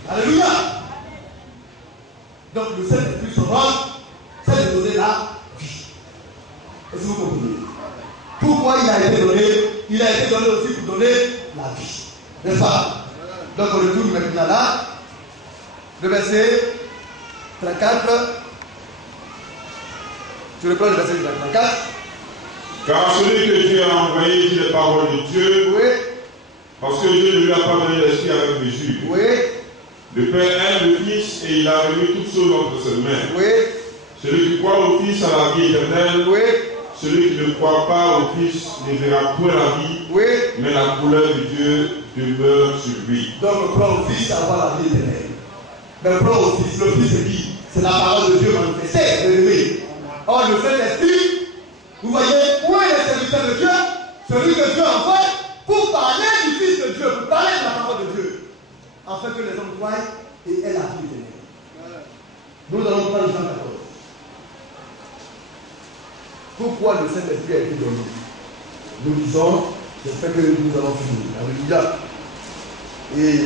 Alléluia. Donc le Saint-Esprit son rôle, c'est de donner la vie. Est-ce que vous comprenez? Pourquoi il a été donné? Il a été donné aussi pour donner la vie. N'est-ce pas? Donc on retourne maintenant là. Le verset 34. Tu reprends le verset 34. Car celui que Dieu a envoyé dit les paroles de Dieu. Oui. Parce que Dieu ne lui a pas donné l'esprit avec mesure. Oui. Le Père aime le Fils et il a remis toutes choses entre ses mains. Oui. Celui qui croit au Fils a la vie éternelle. Oui. celui qui ne croit pas au Fils ne verra point la vie, Oui. mais la couleur de Dieu demeure sur lui. Donc le croire au Fils, avoir la vie éternelle. Mais le croire au Fils, le Fils c'est qui? C'est la parole de Dieu manifestée, élevée. Or le Saint-Esprit, vous voyez, où est le serviteur de Dieu? Celui que Dieu envoie pour parler du Fils de Dieu, pour parler de la parole de Dieu, afin que les hommes croient et aient la vie éternelle. Nous allons prendre Jean 14. Pourquoi le Saint-Esprit a été donné? Nous lisons, j'espère que nous allons finir. Alléluia. Et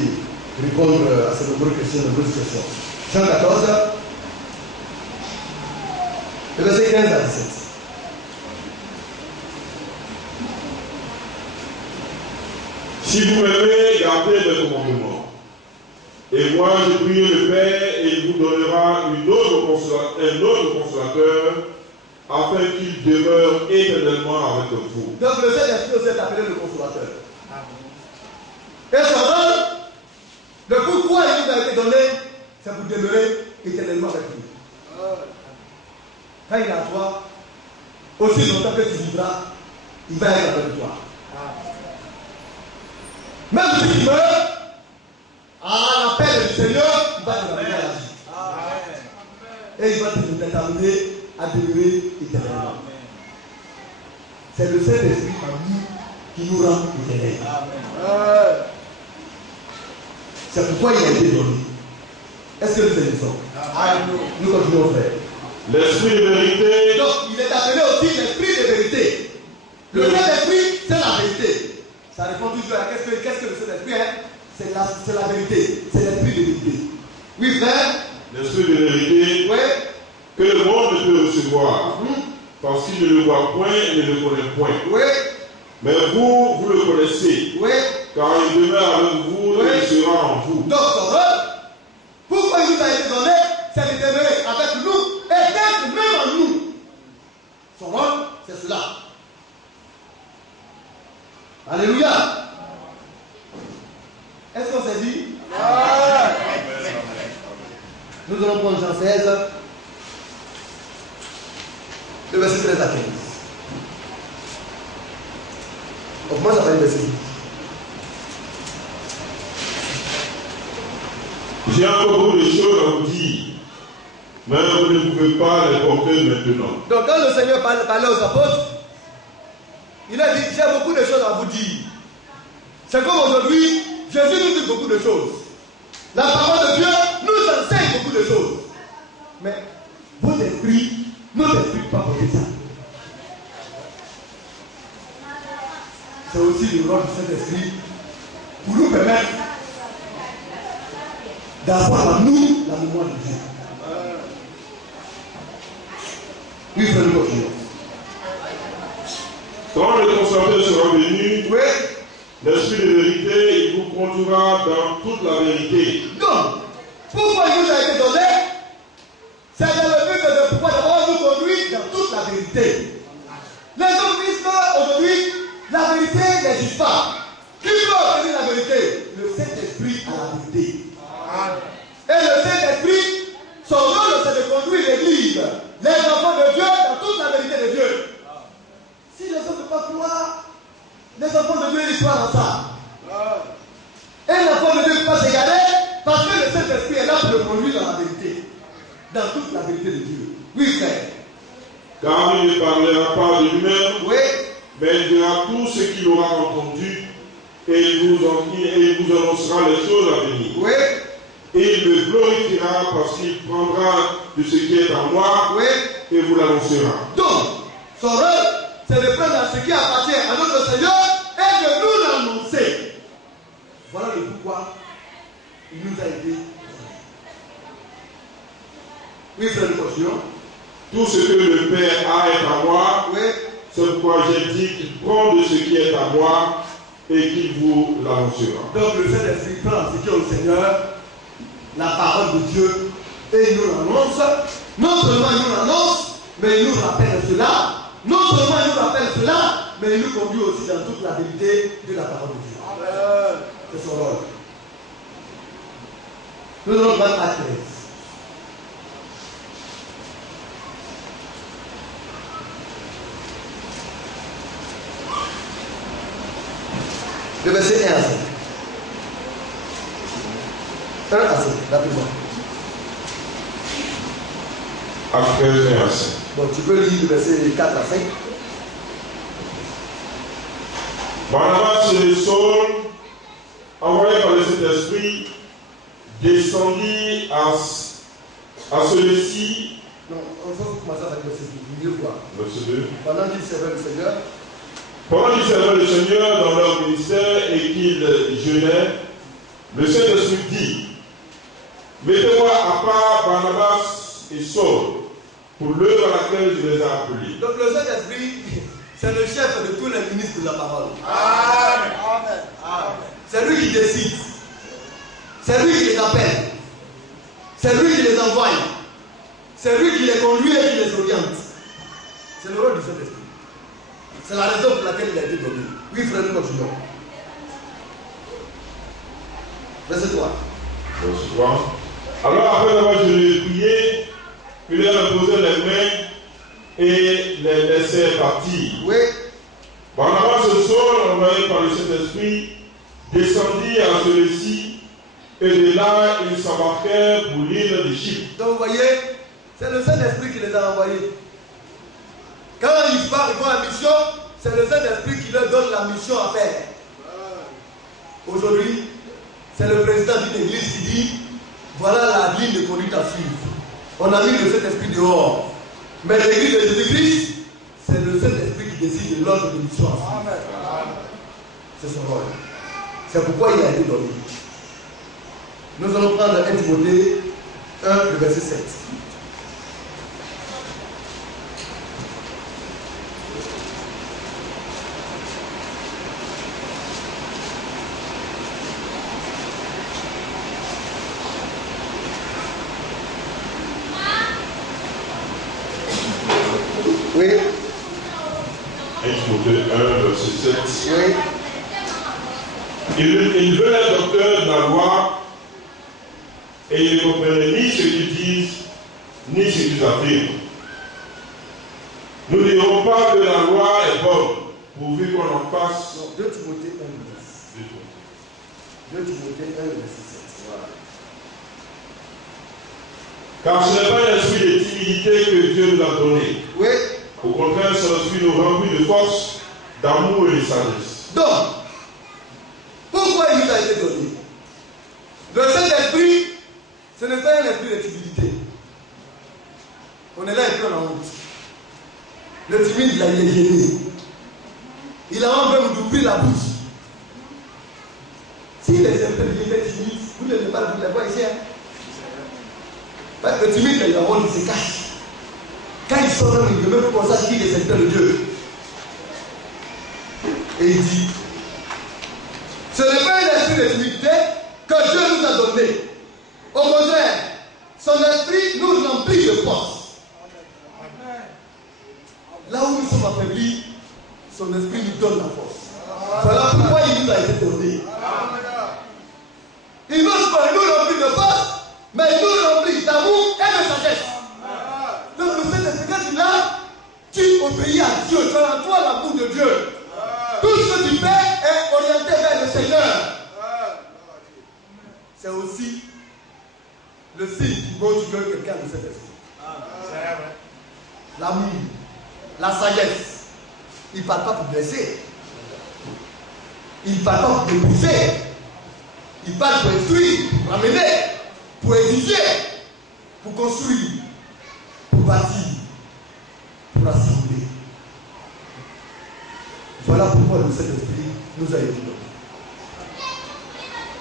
répondre à ces nombreuses questions, Jean 14, le verset 15 à 17. Si vous m'aimez, gardez mes commandements. Et moi, je prie le Père, et il vous donnera un autre consolateur, afin qu'il demeure éternellement avec vous. Donc le Saint-Esprit aussi est appelé le consolateur. Et son rôle, le pourquoi il nous a été donné, c'est pour demeurer éternellement avec lui. Quand il est à toi, aussi longtemps que tu vivras, il va être avec toi. Même si tu meurs, à l'appel du Seigneur, il va te ramener à la vie. Et il va te déterminer à demeurer éternellement. C'est le Saint-Esprit en nous qui nous rend éternels. C'est pourquoi il a été donné. Est-ce que nous connaissons? Nous continuons à faire. L'esprit de vérité. Donc, il est appelé aussi l'esprit de vérité. Le Saint-Esprit, c'est la vérité. Ça répond toujours à qu'est-ce que le Saint-Esprit est? C'est la vérité. C'est l'esprit de vérité. Oui, frère. L'esprit de vérité. Oui. Que le monde ne peut recevoir. Parce qu'il ne le voit point et ne le connaît point. Oui. Mais vous le connaissez. Oui. Car il demeure avec vous et il sera en vous. Donc, son rôle, pourquoi il nous a été donné, c'est de demeurer avec nous et d'être même en nous. Son rôle, c'est cela. Alléluia. Est-ce qu'on s'est dit? Nous allons prendre Jean 16, le verset 13 à 15. On commence par le verset 10. J'ai encore beaucoup de choses à vous dire, mais vous ne pouvez pas les porter maintenant. Donc quand le Seigneur parlait aux apôtres, il a dit, j'ai beaucoup de choses à vous dire. C'est comme aujourd'hui, Jésus nous dit beaucoup de choses. La parole de Dieu nous enseigne beaucoup de choses. Mais vos esprits ne n'expliquent pas porter ça. C'est aussi le rôle du Saint-Esprit pour nous permettre d'avoir en nous la mémoire de Dieu. Oui, frère, nous continuons. Quand le consolateur sera venu, Oui. l'esprit de vérité, il vous conduira dans toute la vérité. Donc, pourquoi il nous a été donné? C'est dans le but de pouvoir d'abord nous conduire dans toute la vérité. Les hommes disent qu'aujourd'hui, la vérité n'existe pas. Qui peut obtenir la vérité? Le Saint-Esprit a la vérité. Et le Saint-Esprit, son rôle, c'est de conduire l'Église, les enfants de Dieu, dans toute la vérité de Dieu. Si les hommes ne peuvent pas croire, les enfants de Dieu, ils croient dans ça. Et l'enfant de Dieu ne peut pas s'égarer parce que le Saint-Esprit est là pour le conduire dans la vérité. Dans toute la vérité de Dieu. Oui, frère. Car il ne parlera pas de lui-même, Oui. mais il dira tout ce qu'il aura entendu et il vous annoncera les choses à venir. Oui. Et il me glorifiera parce qu'il prendra de ce qui est en moi Oui. et vous l'annoncera. Donc, son rôle, c'est de prendre ce qui appartient à notre Seigneur et de nous l'annoncer. Voilà le pourquoi il nous a aidés. Oui, frère, nous continuons. Tout ce que le Père a est à moi. Oui. C'est pourquoi j'ai dit qu'il prend de ce qui est à moi et qu'il vous l'annoncera. Donc le Saint-Esprit prend ce qui est au Seigneur, la parole de Dieu, et il nous l'annonce. Non seulement il nous l'annonce, mais il nous rappelle cela. Non seulement il nous rappelle cela, mais il nous conduit aussi dans toute la vérité de la parole de Dieu. C'est son rôle. Nous allons prendre Acte 13. Le verset 1 à 5. 1 à 5, rapidement. Actes 13, 1 à 5. Bon, tu peux lire le verset 4 à 5. Barnabas et Saul, envoyés par le Saint-Esprit, descendit à celui-ci. Non, on va commencer avec le verset 2. Mieux voir. Verset 2. Pendant qu'ils servaient le Seigneur. Pendant qu'ils servaient le Seigneur dans leur ministère et qu'ils jeûnaient, le Saint-Esprit dit: mettez-moi à part Barnabas et Saul pour l'œuvre à laquelle je les ai appelés. Donc le Saint-Esprit, c'est le chef de tous les ministres de la parole. Amen. Amen. C'est lui qui décide. C'est lui qui les appelle. C'est lui qui les envoie. C'est lui qui les conduit et qui les oriente. C'est le rôle du Saint-Esprit. C'est la raison pour laquelle il a été donné. Oui, frère, nous continuons. Verset 3. Verset 3. Alors, après avoir prié, il leur imposait les mains et les laissait partir. Oui. Barnabas et Saul, envoyés par le Saint-Esprit, descendirent à celui-ci, et de là, ils s'embarquèrent pour l'île de Chypre. Donc, vous voyez, c'est le Saint-Esprit qui les a envoyés. Quand ils partent, ils vont en mission, c'est le Saint-Esprit qui leur donne la mission à faire. Aujourd'hui, c'est le président d'une église qui dit: voilà la ligne de conduite à suivre. On a mis le Saint-Esprit dehors. Mais l'église de Jésus-Christ, c'est le Saint-Esprit qui décide de l'ordre de mission à suivre. C'est son rôle. C'est pourquoi il a été donné. Nous allons prendre 1 Timothée 1, le verset 7. Oui. 1 Timothée 1, verset 7. Oui. Ils veulent être docteurs de la loi et ils ne comprennent ni ce qu'ils disent, ni ce qu'ils affirment. Nous ne dirons pas que la loi est bonne, pourvu qu'on en fasse. 2 Timothée 1, verset 7. 2 Timothée 1, verset 7. Voilà. Car ce n'est pas l'esprit de timidité que Dieu nous a donné. Oui. Au contraire, son esprit nous remplit de force, d'amour et de sagesse. Donc, pourquoi il nous a été donné? Le Saint-Esprit, ce n'est pas un esprit de timidité. On est là et puis on a honte. Le timide, il est gêné. Il a envie d'ouvrir la bouche. S'il est un peu timide, vous ne devez pas le voir ici. Parce que le timide, il a honte, il se cache. Quand il sort, il ne veut même pas penser qu'il est serviteur de Dieu. Et il dit: ce n'est pas un esprit de timidité que Dieu nous a donné. Au contraire, son esprit nous remplit de force. Là où nous sommes affaiblis, son esprit nous donne la force. Voilà pourquoi il nous a été donné. Il nous remplit de force, mais il nous remplit d'amour et de sagesse. Donc le Saint-Esprit, quand il est là, tu obéis à Dieu, tu as en toi l'amour de Dieu. Tout ce que tu fais est orienté vers le Seigneur. C'est aussi le signe qui montre que quelqu'un de cet esprit. L'amour, la sagesse. Il ne parle pas pour blesser. Il ne parle pas pour dépouiller. Il parle pour instruire, pour amener, pour édifier, pour construire, pour bâtir, pour assembler. Voilà pourquoi le Saint-Esprit nous a été donné.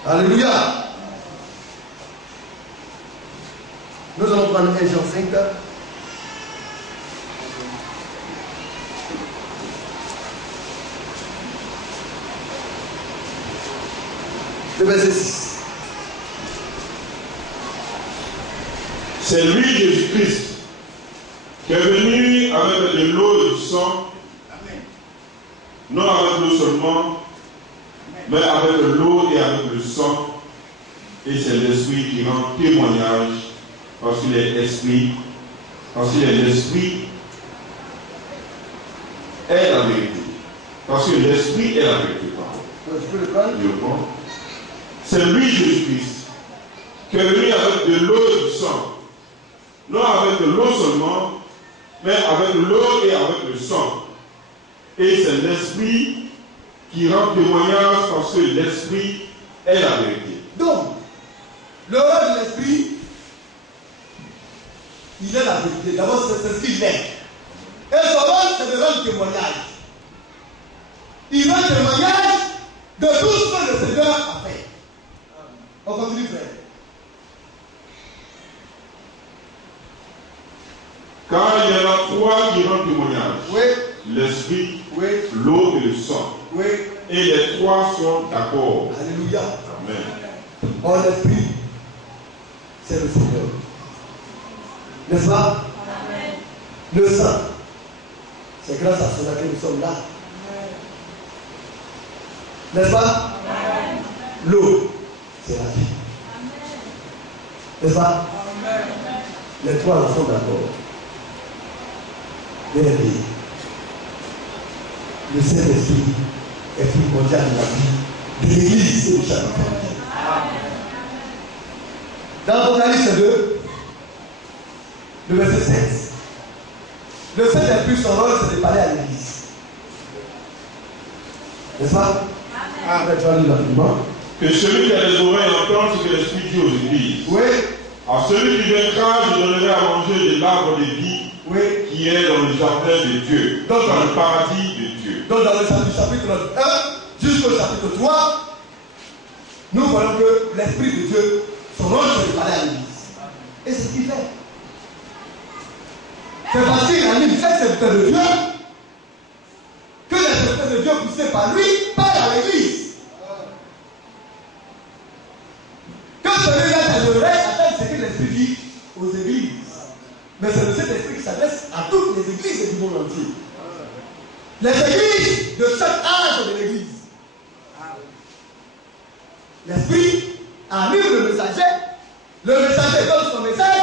Alléluia. Nous allons prendre 1 Jean 5. Le verset 6. C'est lui, Jésus-Christ, qui est venu avec de l'eau et du sang, non avec l'eau seulement, mais avec l'eau et avec le sang. Et c'est l'Esprit qui rend témoignage, parce qu'il est Esprit, parce qu'il est l'Esprit, est la vérité. Parce que l'Esprit est la vérité. Tu peux le prendre? Je le prends. C'est lui, Jésus-Christ, qui est venu avec de l'eau et du sang. Non avec de l'eau seulement, mais avec l'eau et avec le sang. Et c'est l'Esprit qui rend témoignage parce que l'Esprit est la vérité. Donc, le rôle de l'Esprit, il est la vérité. D'abord, c'est ce qu'il est. Et son rôle, c'est de rendre témoignage. Il rend témoignage de tout ce que le Seigneur a fait. On continue, frère. Car il y en a trois qui rendent témoignage. Oui. L'Esprit, Oui. l'eau et le sang. Oui. Et les trois sont d'accord. Alléluia. Amen. Or, l'Esprit, c'est le Seigneur. N'est-ce pas? Amen. Le sang, c'est grâce à cela que nous sommes là. N'est-ce pas? Amen. L'eau, c'est la vie. N'est-ce pas? Amen. Les trois là sont d'accord. Bien aimé, le Saint-Esprit est primordial dans la vie de l'Église et de chaque famille. Dans Apocalypse 2, le verset 16, le Saint-Esprit, son rôle, c'est de parler à l'Église. N'est-ce pas? Amen. Tu vas lire rapidement. Que celui qui a les oreilles entende ce que l'Esprit dit aux églises. Oui, À celui qui vaincra, je donnerai à manger de l'arbre de vie oui. qui est dans le jardin de Dieu, dans le paradis de Dieu. Donc dans le chapitre 1 jusqu'au chapitre 3, nous voyons que l'Esprit de Dieu, son rôle, c'est de parler à l'Église. Et c'est ce qu'il fait. C'est parce qu'il anime chaque serviteur de Dieu que les serviteurs de Dieu poussés par lui parlent à l'Église. Que celui-là qui a l'oreille attende ce que l'Esprit dit aux églises. Mais c'est le Saint-Esprit qui s'adresse à toutes les églises du monde entier. Les églises de chaque âge de l'église. L'Esprit anime le messager donne son message,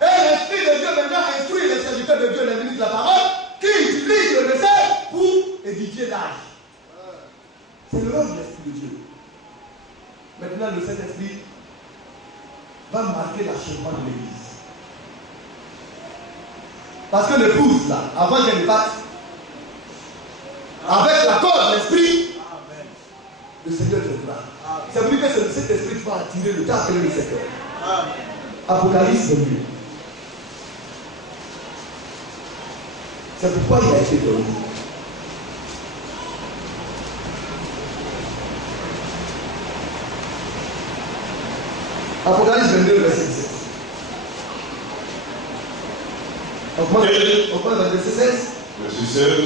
et l'Esprit de Dieu maintenant instruit les serviteurs de Dieu, les ministres de la parole, qui utilisent le message pour édifier l'âge. C'est le rôle de l'Esprit de Dieu. Maintenant, le Saint-Esprit va marquer l'achèvement de l'église. Parce que l'épouse, là, avant qu'elle ne parte, avec l'accord de l'Esprit, le Seigneur viendra. C'est pour dire que c'est cet esprit qui va attirer le temps appelé le Seigneur. Apocalypse 22. C'est pourquoi il a été donné. Apocalypse 22, verset 17. On prend le verset 16. Verset 16.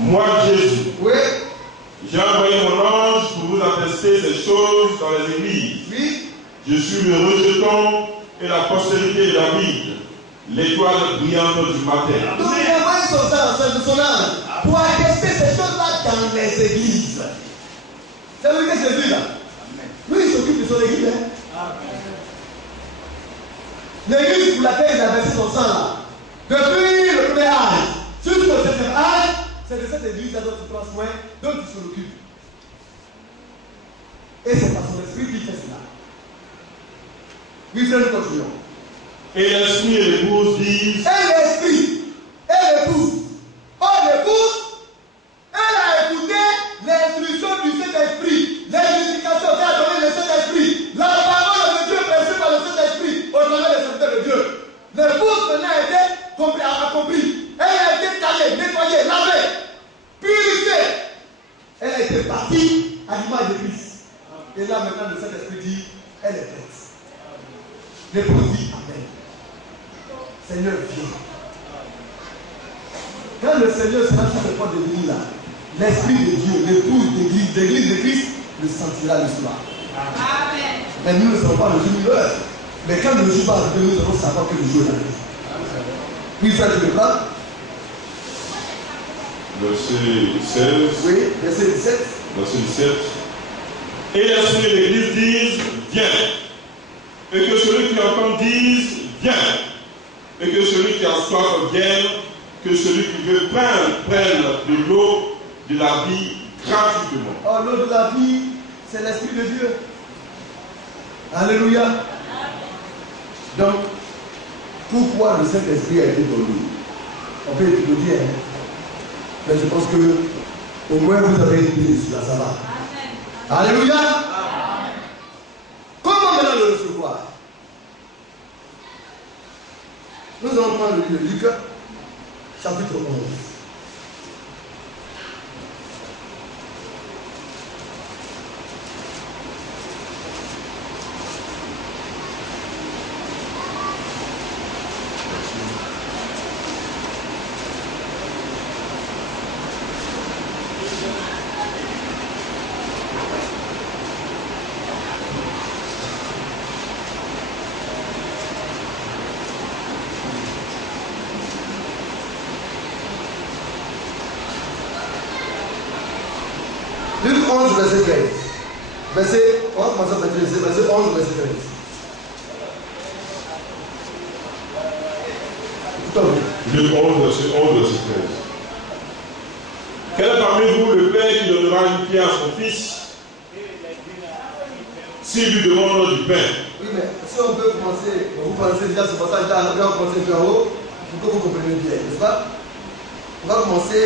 Moi, Jésus, Oui. j'ai envoyé mon ange pour vous attester ces choses dans les églises. Oui. Je suis le rejeton et la postérité de David, l'étoile brillante du matin. Donc il a envoyé son ange pour attester ces choses-là dans les églises. C'est vrai que Jésus là. Lui, il s'occupe de son église. Hein? L'église pour laquelle il a versé son sang là, depuis le premier âge jusqu'au septième âge, c'est de cette église-là dont tu prends soin, dont tu s'en occupes. Et c'est par son esprit qu'il fait cela. Oui, frère, nous continuons. Et l'esprit et l'épouse disent, Et l'esprit et l'épouse. Or, l'épouse, elle a écouté l'instruction du Saint-Esprit, l'éducation qu'a donné le Saint-Esprit, la parole de Dieu prêchée par le Saint-Esprit au travers des serviteurs de Dieu. L'épouse maintenant a été accomplie. Elle a été taillée, nettoyée, lavée, purifiée. Elle a été partie à l'image de Christ. Et là maintenant le Saint-Esprit dit, elle est prête. L'épouse dit Amen. Seigneur, viens. Quand le Seigneur sera sur le point de l'église là, l'Esprit de Dieu, l'épouse d'église de Christ, le sentira le soir. Amen. Mais nous ne savons pas le jour ni l'heure. Mais quand le jour va arriver, nous allons savoir que le jour est arrivé. Oui, frère, tu le prends? verset 16, Oui, verset 17. verset 17. Et l'esprit et l'église disent, viens. Et que celui qui entend dise, viens. Et que celui qui a soif vienne. Que celui qui veut prenne de l'eau de la vie gratuitement. Oh, l'eau de la vie, c'est l'Esprit de Dieu. Alléluia. Donc, pourquoi le Saint-Esprit a été donné? On peut le dire, hein? Mais je pense que au moins vous avez une idée sur la sabbat. Alléluia. Comment maintenant le recevoir? Nous allons prendre le livre de Luc, chapitre 11. Luc 11, verset 13. On va commencer par verset 11, verset 13. Luc 11, verset 11, verset 13. Quel est parmi vous le père qui donnera une pierre à son fils s'il lui demande du pain? Oui, mais si on peut commencer, vous pensez déjà ce passage là, on va commencer par haut, pour que vous compreniez bien, n'est-ce pas? On va commencer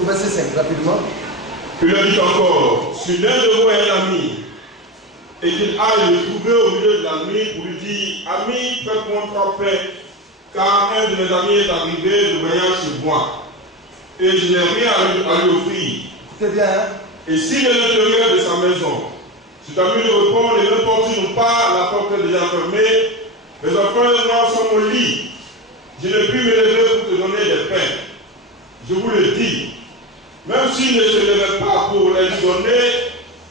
au verset 5, rapidement. Il leur dit encore, si l'un de vous est un ami, et qu'il aille le trouver au milieu de la nuit pour lui dire, ami, faites-moi 3 pains, car un de mes amis est arrivé de voyage chez moi, et je n'ai rien à lui offrir. C'est bien, hein? Et s'il est à l'intérieur de sa maison, cet ami lui répond, les mêmes portes n'ont pas, la porte est déjà fermée, mes enfants et moi sont au lit, je ne puis me lever pour te donner des pains. Je vous le dis, même s'il ne se lève pas pour les donner,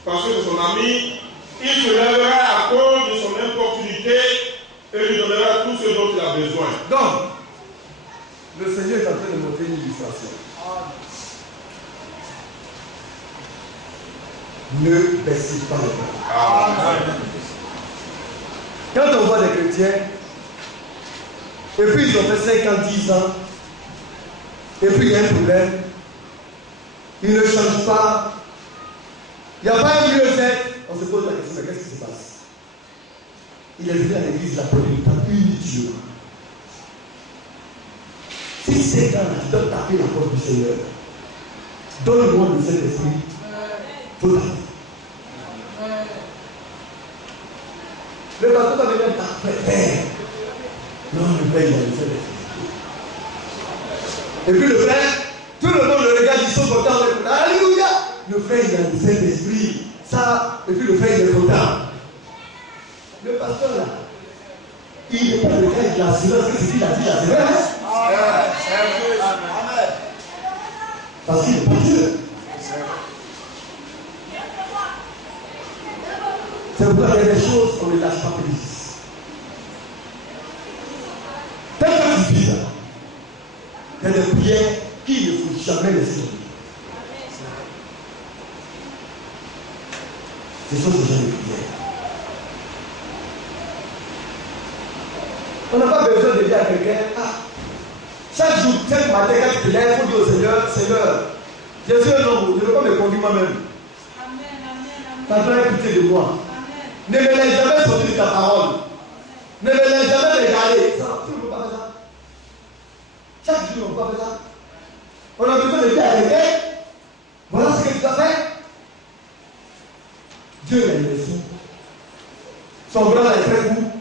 parce que c'est son ami, il se lèvera à cause de son importunité et lui donnera tout ce dont il a besoin. Donc, le Seigneur est en train de montrer une illustration. Ne baissez pas les bras. Quand on voit des chrétiens, et puis ils ont fait 5 ans, 10 ans, et puis il y a un problème, ils ne changent pas, il n'y a pas un mieux-être, on se pose la question, mais qu'est-ce qui se passe? Il est venu à l'église, la première étape, inutile. Si 5 ans, tu dois taper la porte du Seigneur, donne-moi le Saint-Esprit, tout à fait. Le pasteur va venir t'appeler. Non, le Père, il a le Saint-Esprit. Et puis le frère, tout le monde le regarde, ils sont contents. Alléluia! Le frère, il a le Saint-Esprit. Ça, et puis le frère, il est content. Le pasteur, là, il n'est pas le gars de l'assurance, que c'est qu'il a dit l'assurance. Parce qu'il n'est pas Dieu. C'est pourquoi il y a des choses qu'on ne lâche pas prise. Tant que tu vis là, il y a des prières qu'il ne faut jamais laisser tomber. Ce sont ce genre de prières. On n'a pas besoin de dire à quelqu'un, chaque jour, chaque matin, quand tu te lèves, il faut dire au Seigneur, Seigneur, je suis un homme, je ne veux pas me conduire moi-même. Pardon, écoutez de moi. Ne me laisse jamais sortir de ta parole. Ne me laisse jamais regarder. Ça, tu ne peux pas faire ça. Chaque jour, on ne peut pas faire ça. On a besoin de dire à quelqu'un, voilà ce que tu dois faire. Dieu l'a laissé. Son bras est très court.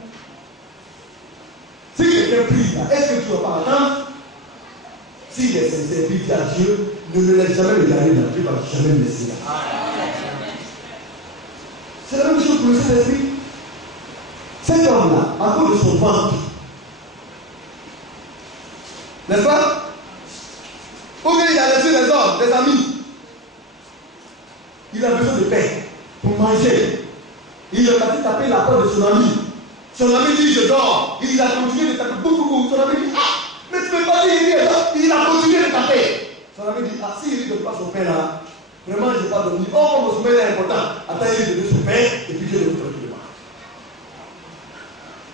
Si quelqu'un prie là, est-ce que tu ne vas pas attendre? S'il est sincère, puis dit à Dieu, ne me laisse jamais regarder là, Dieu ne va jamais me laisser là. C'est la même chose pour le Saint-Esprit. Cet homme-là, à cause de son ventre, n'est-ce pas? Ou bien il a laissé des hommes, des amis. Il a besoin de paix pour manger. Il a parti taper la porte de son ami. Son ami dit, je dors. Il a continué de taper beaucoup. Son ami dit, mais tu ne peux pas dire, il est là. Il a continué de taper. Son ami dit, s'il ne donne pas son pain là, vraiment, je ne vais pas dormir. Oh, mon sommeil est important. Attends, il est donné son pain, et puis Dieu le fait tranquillement.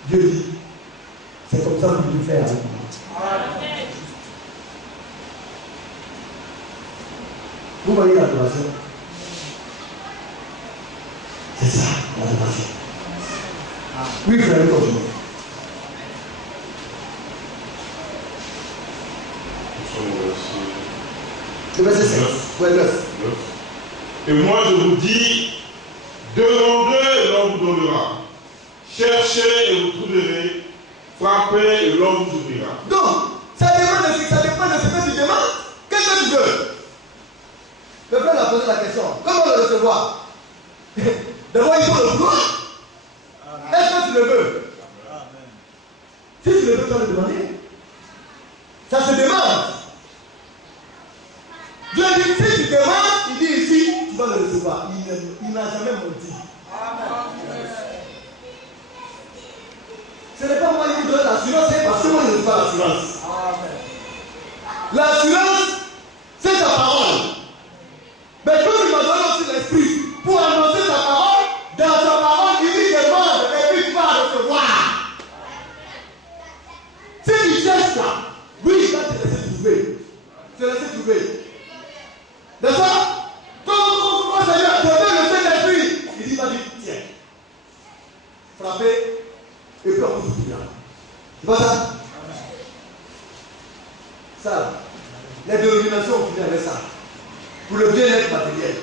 Dieu dit, c'est comme ça que vous devez faire avec moi. Vous voyez l'adoration? C'est ça, l'adoration. Oui, frère, continue. Le verset 7. Ouais, 9. Et moi je vous dis, demandez et l'on vous donnera. Cherchez et vous trouverez. Frappez et l'on vous ouvrira. Donc, ça dépend de ce que tu demandes. Qu'est-ce que tu veux? Le frère a posé la question. Comment le recevoir? D'abord, il faut le vouloir. Est-ce que tu le veux? Si tu le veux, tu vas le demander. Ça se demande. Dieu dit, si tu demandes, il dit ici, tu vas le recevoir. Il n'a jamais menti. Ce n'est pas moi qui vous donne l'assurance, c'est parce que moi je ne veux pas l'assurance. L'assurance, c'est ta parole. Mais quand tu m'as donné aussi l'esprit pour annoncer ta parole, dans ta parole, il dit demande et puis tu vas recevoir. Si tu cherches ça, oui, il va te laisser trouver. Te laisser trouver. N'est-ce pas? Quand Seigneur te donne le Saint-Esprit, il dit vas-y, tiens. Frappez. Et puis on vous ouvrira. C'est pas ça? Ça, les dénominations ont fini avec ça. Pour le bien-être matériel.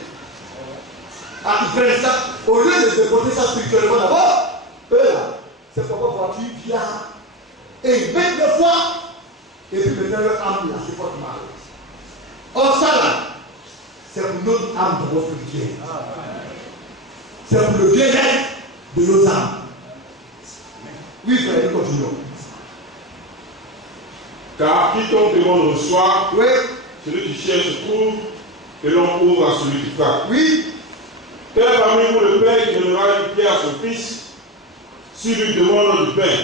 Ah, ils prennent ça. Au lieu de se porter ça spirituellement d'abord, eux là, c'est pourquoi voiture vient. Et ils mettent le foie. Et puis maintenant leur âme là, c'est porte mal. Or ça là, c'est pour notre âme de votre spirituel. C'est pour le bien-être de nos âmes. Oui, frère, nous continuons. Car quiconque demande reçoit, Oui. celui qui cherche trouve, et l'on ouvre à celui qui frappe. Oui. Quel parmi vous le père qui donnera une pierre à son fils, s'il lui demande du pain,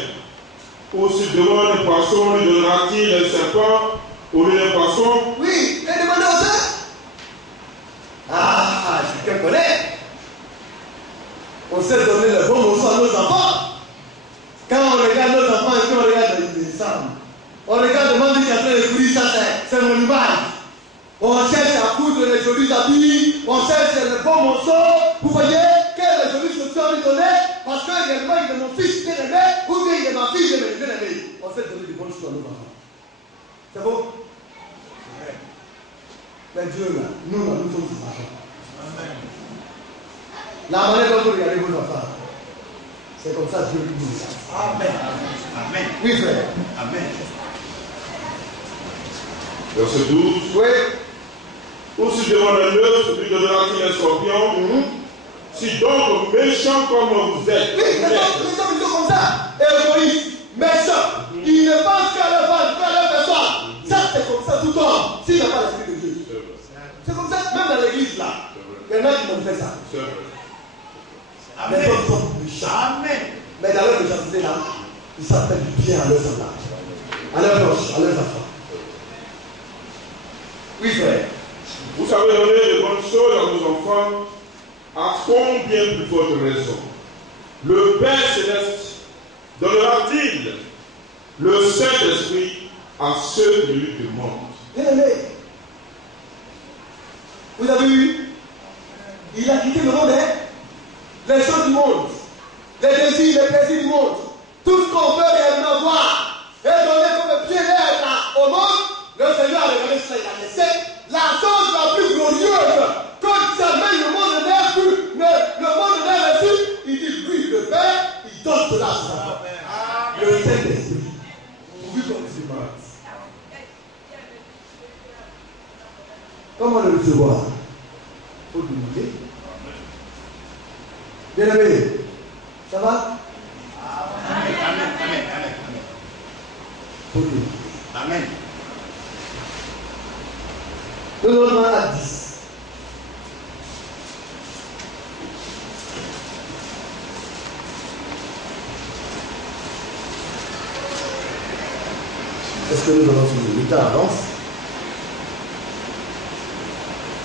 ou s'il demande un poisson, lui donnera-t-il un serpent au lieu d'un poisson? Oui, et demandez aux autres. Ah, chacun connaît. On sait donner le bon morceau à nos enfants. Quand on regarde nos enfants et puis on regarde les femmes, on regarde le monde qui est en train de courir, ça c'est mon image. On cherche à coudre les jolis habits, on cherche le bon morceau. Vous voyez, quelle jolie chaussure lui donner, parce que réellement il est mon fils bien-aimé, ou bien il est ma fille bien-aimée. On sait donner des bonnes choses à nos enfants. C'est bon? Mais Dieu là, nous sommes des enfants. La manière dont vous regardez vos enfants, c'est comme ça que Dieu lui dit ça. Amen. Amen. Oui, frère. Amen. Verset 12. Oui. Ou s'il demande un œuf, lui donnera-t-il un scorpion? Si donc méchant comme vous êtes, Oui, les hommes sont comme ça. Égoïstes, méchants. Ils ne pensent qu'à leur femme, qu'à leur personne. Ça, c'est comme ça tout le temps. S'il n'y a pas l'esprit de Dieu. C'est comme ça, même dans l'église là. Il y en a qui m'ont fait ça. Les hommes sont méchants. Amen. Mais dans leur méchanceté là, ils s'appellent du bien à leurs semblables, à leurs proches, à leurs enfants. Oui, frère. Vous savez donner de bonnes choses à nos enfants, à combien plus forte raison le Père Céleste donnera-t-il le Saint-Esprit à ceux qui lui demandent? Bien-aimé, vous avez vu, il a quitté le monde, hein? Les choses du monde, les désirs, les plaisirs du monde, tout ce qu'on veut réellement voir et donner comme bien-être au monde, le Seigneur a regardé cela, il a laissé la chose la plus glorieuse que jamais le monde n'a vu, le monde n'a reçu. Il dit, lui, le Père, il donne cela à ses enfants. Le Saint-Esprit, pourvu qu'on se demande. Comment le recevoir? Il faut demander. Bien-aimé, ça va? Amen. Amen. Amen. Amen. Faut demander. Amen. Nous sommes à 10. Est-ce que nous allons finir? Le temps avance.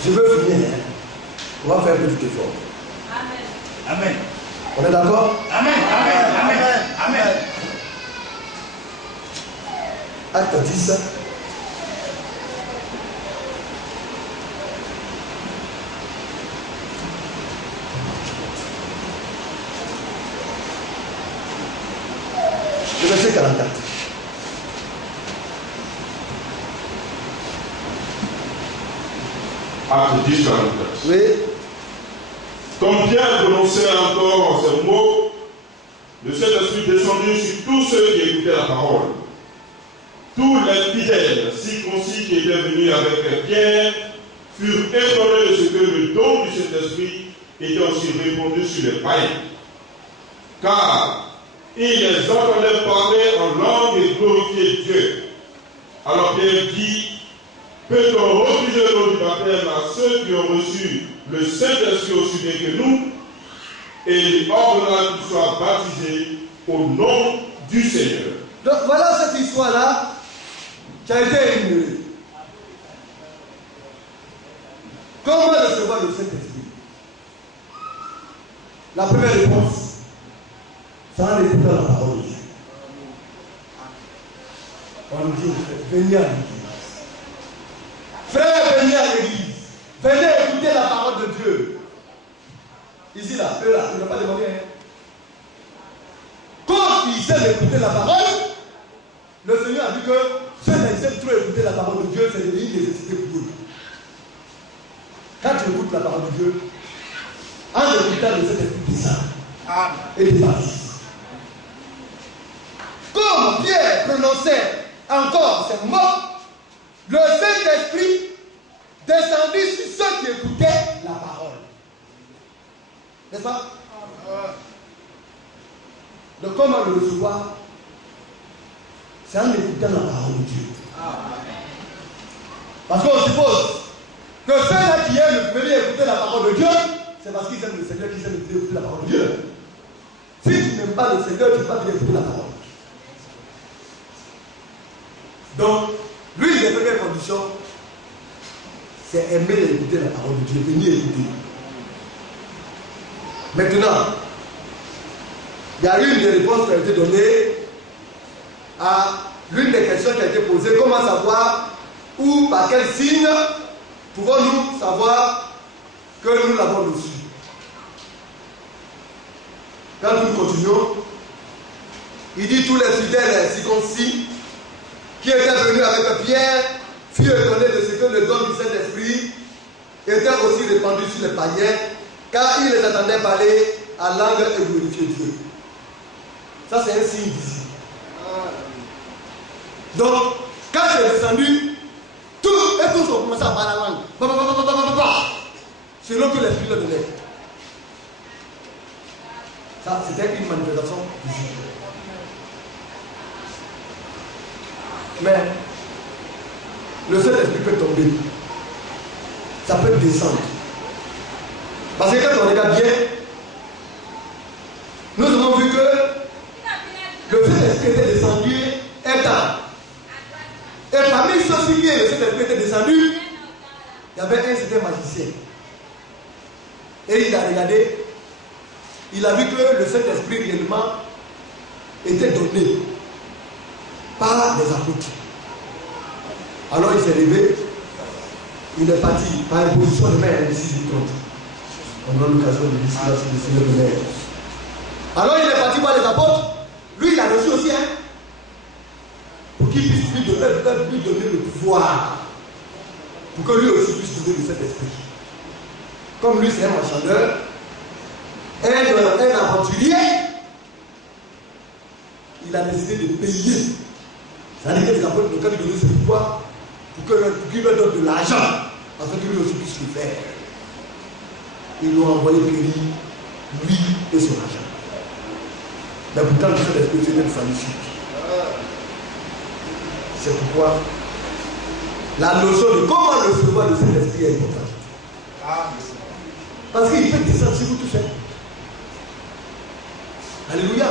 Je veux finir. Hein? On va faire un petit effort. Amen. Amen. On est d'accord? Amen. Amen. Amen. Amen. Acte 10. Acte 10, 44. Oui. Comme Pierre prononçait encore ces mots, le Saint-Esprit descendit sur tous ceux qui écoutaient la parole. Tous les fidèles circoncis qui étaient venus avec Pierre furent étonnés de ce que le don du Saint-Esprit était aussi répandu sur les païens. Car ils les entendaient parler en langue et glorifier Dieu. Alors Pierre dit, peut-on refuser l'eau du baptême à ceux qui ont reçu le Saint-Esprit aussi bien que nous? Et il ordonna qu'ils soient baptisés au nom du Seigneur. Donc voilà cette histoire-là qui a été énumérée. Comment recevoir le Saint-Esprit? La première réponse, c'est en écoutant la parole de Dieu. On nous dit, venez à l'église. Frère, venez à l'église. Venez écouter la parole de Dieu. Ici, là, eux, là, ils n'ont pas demandé rien. Quand ils aiment écouter la parole, le Seigneur a dit que ceux qui aiment trop écouter la parole de Dieu, c'est une nécessité pour eux. Quand tu écoutes la parole de Dieu, en écoutant le Saint-Esprit descend et te baptise. Comme Pierre prononçait encore ces mots, le Saint-Esprit descendit sur ceux qui écoutaient la parole. N'est-ce pas? Donc comment le recevoir? C'est en écoutant la parole de Dieu. Parce qu'on suppose que ceux-là qui aiment venir écouter la parole de Dieu, c'est parce qu'ils aiment le Seigneur qu'ils aiment écouter la parole de Dieu. Si tu n'aimes pas le Seigneur, tu ne peux pas venir écouter la parole. Donc, l'une des premières conditions, c'est aimer écouter la parole de Dieu, venir écouter. Maintenant, il y a une des réponses qui a été donnée à l'une des questions qui a été posée. Comment savoir ou par quel signe pouvons-nous savoir que nous l'avons reçu? Quand nous continuons, il dit tous les fidèles circoncis qui étaient venus avec Pierre furent étonnés de ce que le don du Saint-Esprit était aussi répandu sur les païens, car ils les attendaient parler à langue et glorifier Dieu. Ça, c'est un signe d'ici. Donc, quand c'est descendu, tous ont commencé à parler la langue. Selon que l'Esprit le donnait. Ça, c'était une manifestation d'ici. Mais, le Saint-Esprit peut tomber. Ça peut descendre. Parce que quand on regarde bien, nous avons vu que le Saint-Esprit était descendu un temps. Et parmi ceux qui le Saint-Esprit était descendu, il y avait un certain magicien. Et il a regardé, il a vu que le Saint-Esprit réellement était donné par les apôtres. Alors il s'est levé, il est parti par imposition de main ici du trône. On a l'occasion de décider de l'air. Alors il est parti par les apôtres. Lui, il a reçu aussi, pour qu'il puisse lui donner le pouvoir. Pour que lui aussi puisse donner le Saint-Esprit. Comme lui, c'est un marchandeur, un aventurier, il a décidé de payer. C'est-à-dire que les apôtres ont lui donner ce pouvoir pour qu'il lui donne de l'argent, afin que lui aussi puisse le faire. Ils lui ont envoyé périr, lui et son argent. Mais pourtant, le Saint-Esprit était magnifique. C'est pourquoi la notion de comment recevoir le Saint-Esprit est importante. Parce qu'il peut descendre sur vous tout seul. Alléluia.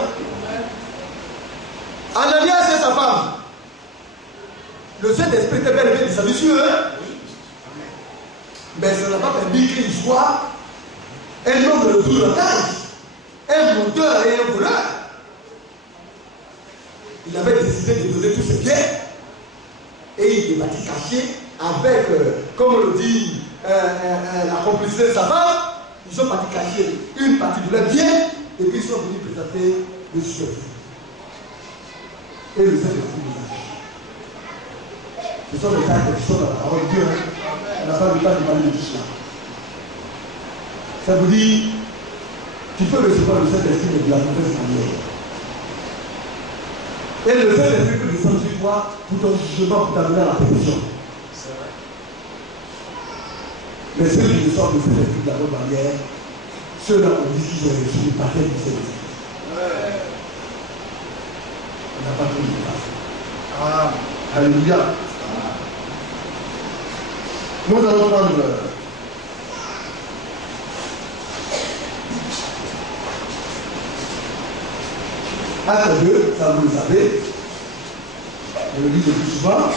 Ananias et sa femme, le Saint-Esprit était bel et bien descendu sur eux. Mais ça n'a pas permis qu'il soit un homme de boulantage, un monteur et un voleur. Il avait décidé de donner tous ses biens et il est parti caché avec, comme on le dit, la complicité de sa femme. Ils sont partis cacher une partie de leurs biens et puis ils sont venus présenter le chef. Et le Saint-Esprit nous a dit. Ce sont les actes qui sont dans la parole de Dieu. on n'a pas le temps de parler de tout cela. Ça vous dit, tu peux recevoir le Saint-Esprit de la mauvaise manière. Et le Saint-Esprit peut descendre sur toi pour ton jugement, pour t'amener à la perfection. Mais ceux qui reçoivent le Saint-Esprit de la bonne manière, ceux-là on dit qu'ils ont reçu le baptême du Saint-Esprit. On n'a pas tout le temps. Alléluia. Nous allons prendre Acte 2, ça vous le savez. Je le dis le plus souvent.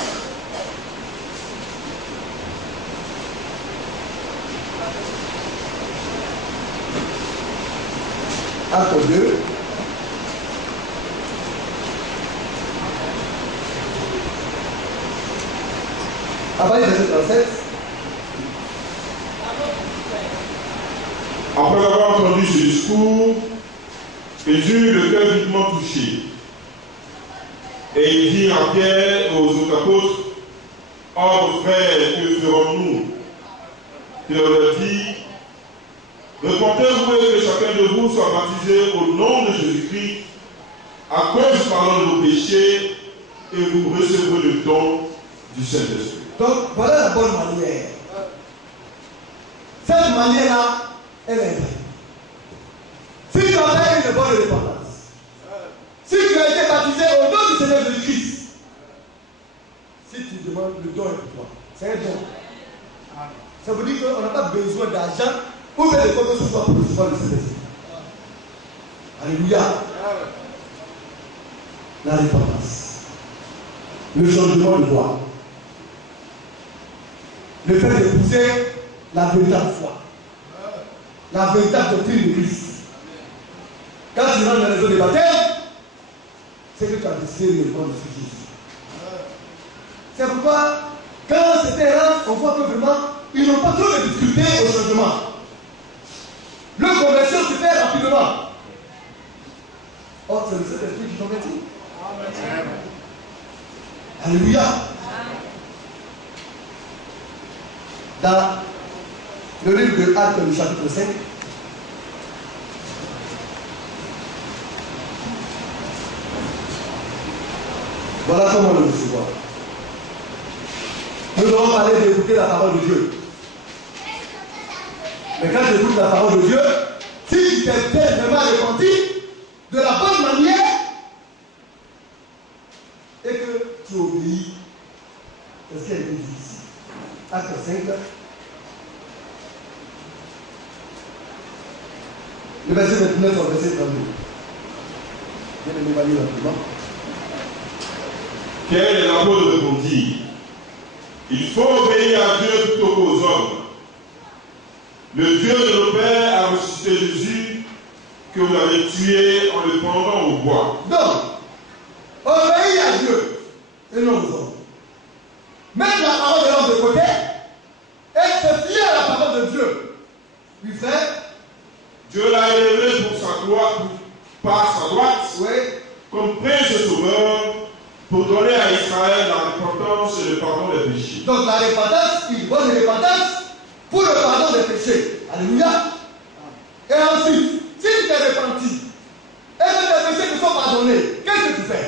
Acte 2. À partir du verset 37. Après avoir entendu ce discours, ils eurent le cœur vivement touché. Et ils dirent à Pierre et aux autres apôtres, oh frères, que ferons-nous? Pierre leur dit, repentez-vous et que chacun de vous soit baptisé au nom de Jésus-Christ, à cause du pardon de nos péchés, et vous recevrez le don du Saint-Esprit. Donc voilà la bonne manière. Cette manière-là, elle est vraie. Si tu as fait une bonne repentance, si tu as été baptisé au nom du Seigneur Jésus-Christ, si tu demandes le don est pour toi, c'est un don. Ça veut dire qu'on n'a pas besoin d'argent ou de quoi que ce soit pour recevoir le Saint-Esprit. Alléluia. La repentance, le changement de voie, le fait d'épouser la véritable foi, la véritable doctrine de Christ. Quand tu rentres dans les eaux de baptême, c'est que tu as décidé de répondre sur Jésus. C'est pourquoi, quand c'était là, on voit que vraiment, ils n'ont pas trop de difficultés au changement. Leur conversion se fait rapidement. Or, c'est le Saint-Esprit qui convertit. Alléluia. Dans le livre de Actes, le chapitre 5, voilà comment le recevoir. Nous devons parler d'écouter la parole de Dieu. Mais quand tu écoutes la parole de Dieu, si tu t'es vraiment repenti de la bonne manière et que tu obéis, c'est ce qu'elle dit ici. Acte 5. Le verset 29 au verset 32. Viens de m'évaluer rapidement. Pierre et l'apôtre répondirent, il faut obéir à Dieu plutôt qu'aux hommes. Le Dieu de nos pères a ressuscité Jésus que vous avez tué en le pendant au bois. Donc, obéir à Dieu et non aux hommes. Mettre la parole de l'homme de côté et se fier à la parole de Dieu. Lui frère, Dieu l'a élevé pour sa gloire, par sa droite, oui, comme prince et sauveur, pour donner à Israël la repentance et le pardon des péchés. donc la repentance, une bonne repentance pour le pardon des péchés. Alléluia. Et ensuite, si tu t'es repenti et que tes péchés te sont pardonnés, qu'est-ce que tu fais?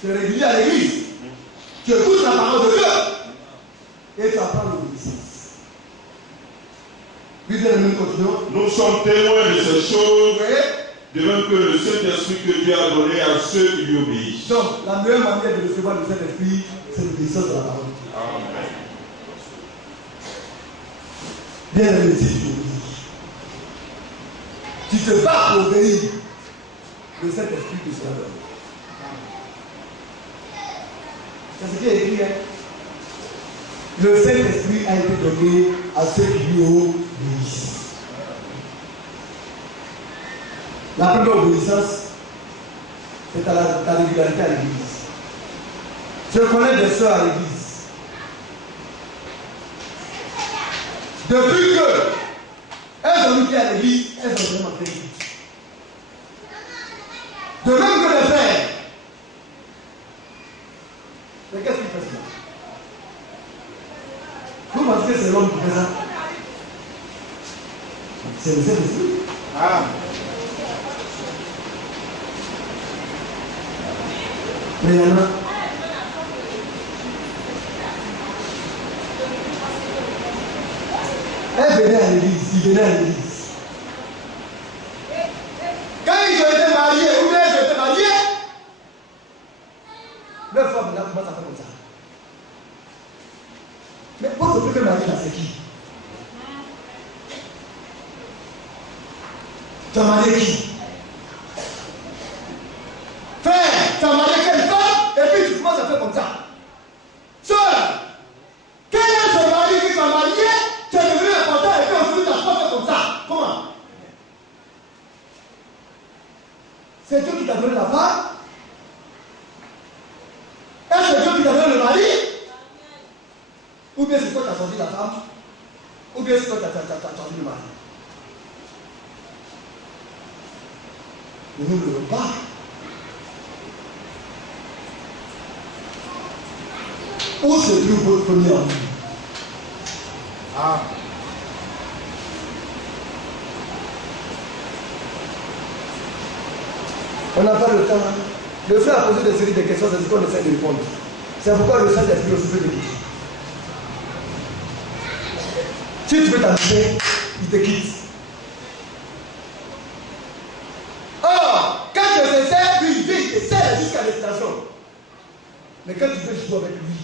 Tu es régulier à l'église, tu écoutes la parole de Dieu et tu apprends l'obéissance. Oui, bien, nous continuons. Nous sommes témoins de ces choses, Oui. de même que le Saint-Esprit que Dieu a donné à ceux qui lui obéissent. Donc, la meilleure manière de recevoir le Saint-Esprit, c'est l'obéissance de la parole de Dieu. Amen. Bien aimé, si tu obéis, tu te bats pour obéir, le Saint-Esprit te sera donné. C'est ce qui est écrit. Hein? Le Saint-Esprit a été donné à ceux qui lui obéissent. La première obéissance, c'est à la régularité à l'église. Je connais des soeurs à l'église. Depuis que elles ont mis pied à l'église, elles ont vraiment fait l'église. De même que les frères. Mais qu'est-ce qu'il fait cela? Vous m'avez que c'est l'homme qui fait ça. C'est le Saint-Esprit. Ah. Mais il y en a. Elle venait à l'église, il venait à l'église. Quand ils ont été mariés, ou bien ils ont été mariés, leur femme là commence à faire comme ça. Mais votre premier mari là, c'est qui? Tu as marié qui? Frère, tu as marié quelle femme? Et puis tu commences à faire comme ça. Sœur, quel est ton mari qui t'a marié? Tu es devenu important et puis aujourd'hui tu as pas fait comme ça. Comment? C'est Dieu qui t'a donné la femme? Est-ce que Dieu qui t'a donné le mari? Ou bien c'est toi qui as choisi la femme? Ou bien c'est toi qui as choisi le mari? Ne nous le pas. Où se trouve votre premier amour? Ah. On n'a pas le temps. Le frère a posé des séries de questions, c'est ce qu'on essaie de répondre. C'est pourquoi le Saint-Esprit aussi peut te quitter. Si tu veux t'amuser, il te quitte. Or, quand je te sers, lui, il vient, il te sert jusqu'à l'extension. Mais quand tu veux jouer avec lui,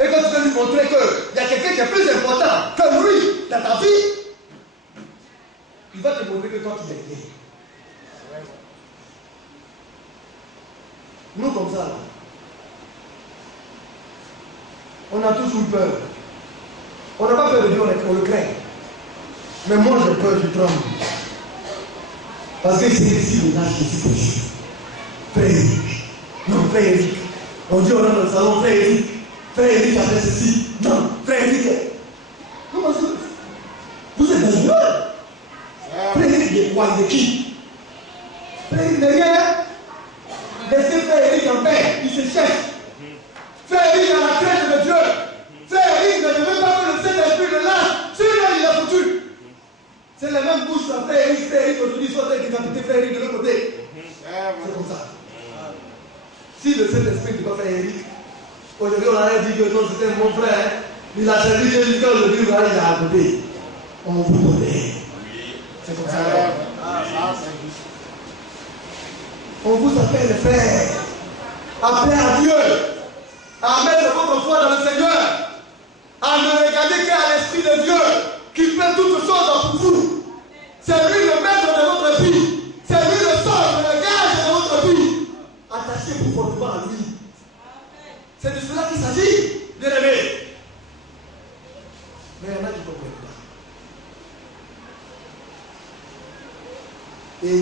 et quand tu veux lui montrer qu'il y a quelqu'un qui est plus important que lui dans ta vie, il va te montrer que toi tu es bien. Nous comme ça, là, on a toujours peur. On n'a pas peur de Dieu, on le craint. Mais moi j'ai peur, je tremble. Parce que c'est ici le lâche ici pour Dieu. Frère Eric. Non, frère Eric. On dit on est dans le salon, frère Eric. Frère Eric a fait ceci. Non, frère Eric. Comment ça? Vous êtes dangereux. Frère Eric, il est quoi? Il est qui? Frère Eric, derrière. Laissez frère Eric en paix, il se cherche. Frère Eric a la crainte de Dieu. Frère Eric ne veut pas que le Saint-Esprit le lâche. Celui-là, il a foutu. C'est la même bouche, là, frère Eric, aujourd'hui, soit décapité, frère Eric de l'autre côté. C'est comme ça. Si le Saint-Esprit ne dit pas frère Eric, aujourd'hui, on aurait dit que non, c'était mon frère. Il a servi Dieu jusqu'à aujourd'hui, il a à côté. On vous connaît. C'est comme ça. On vous appelle frère. Appelez à Dieu. À mettre votre foi dans le Seigneur. À ne regarder qu'à l'Esprit de Dieu qui fait toutes choses pour vous. C'est lui le maître de votre vie. C'est lui le centre, le gage de votre vie. Attachez-vous fortement à lui. C'est de cela qu'il s'agit, bien-aimés. Mais il y en a qui ne comprennent pas. Et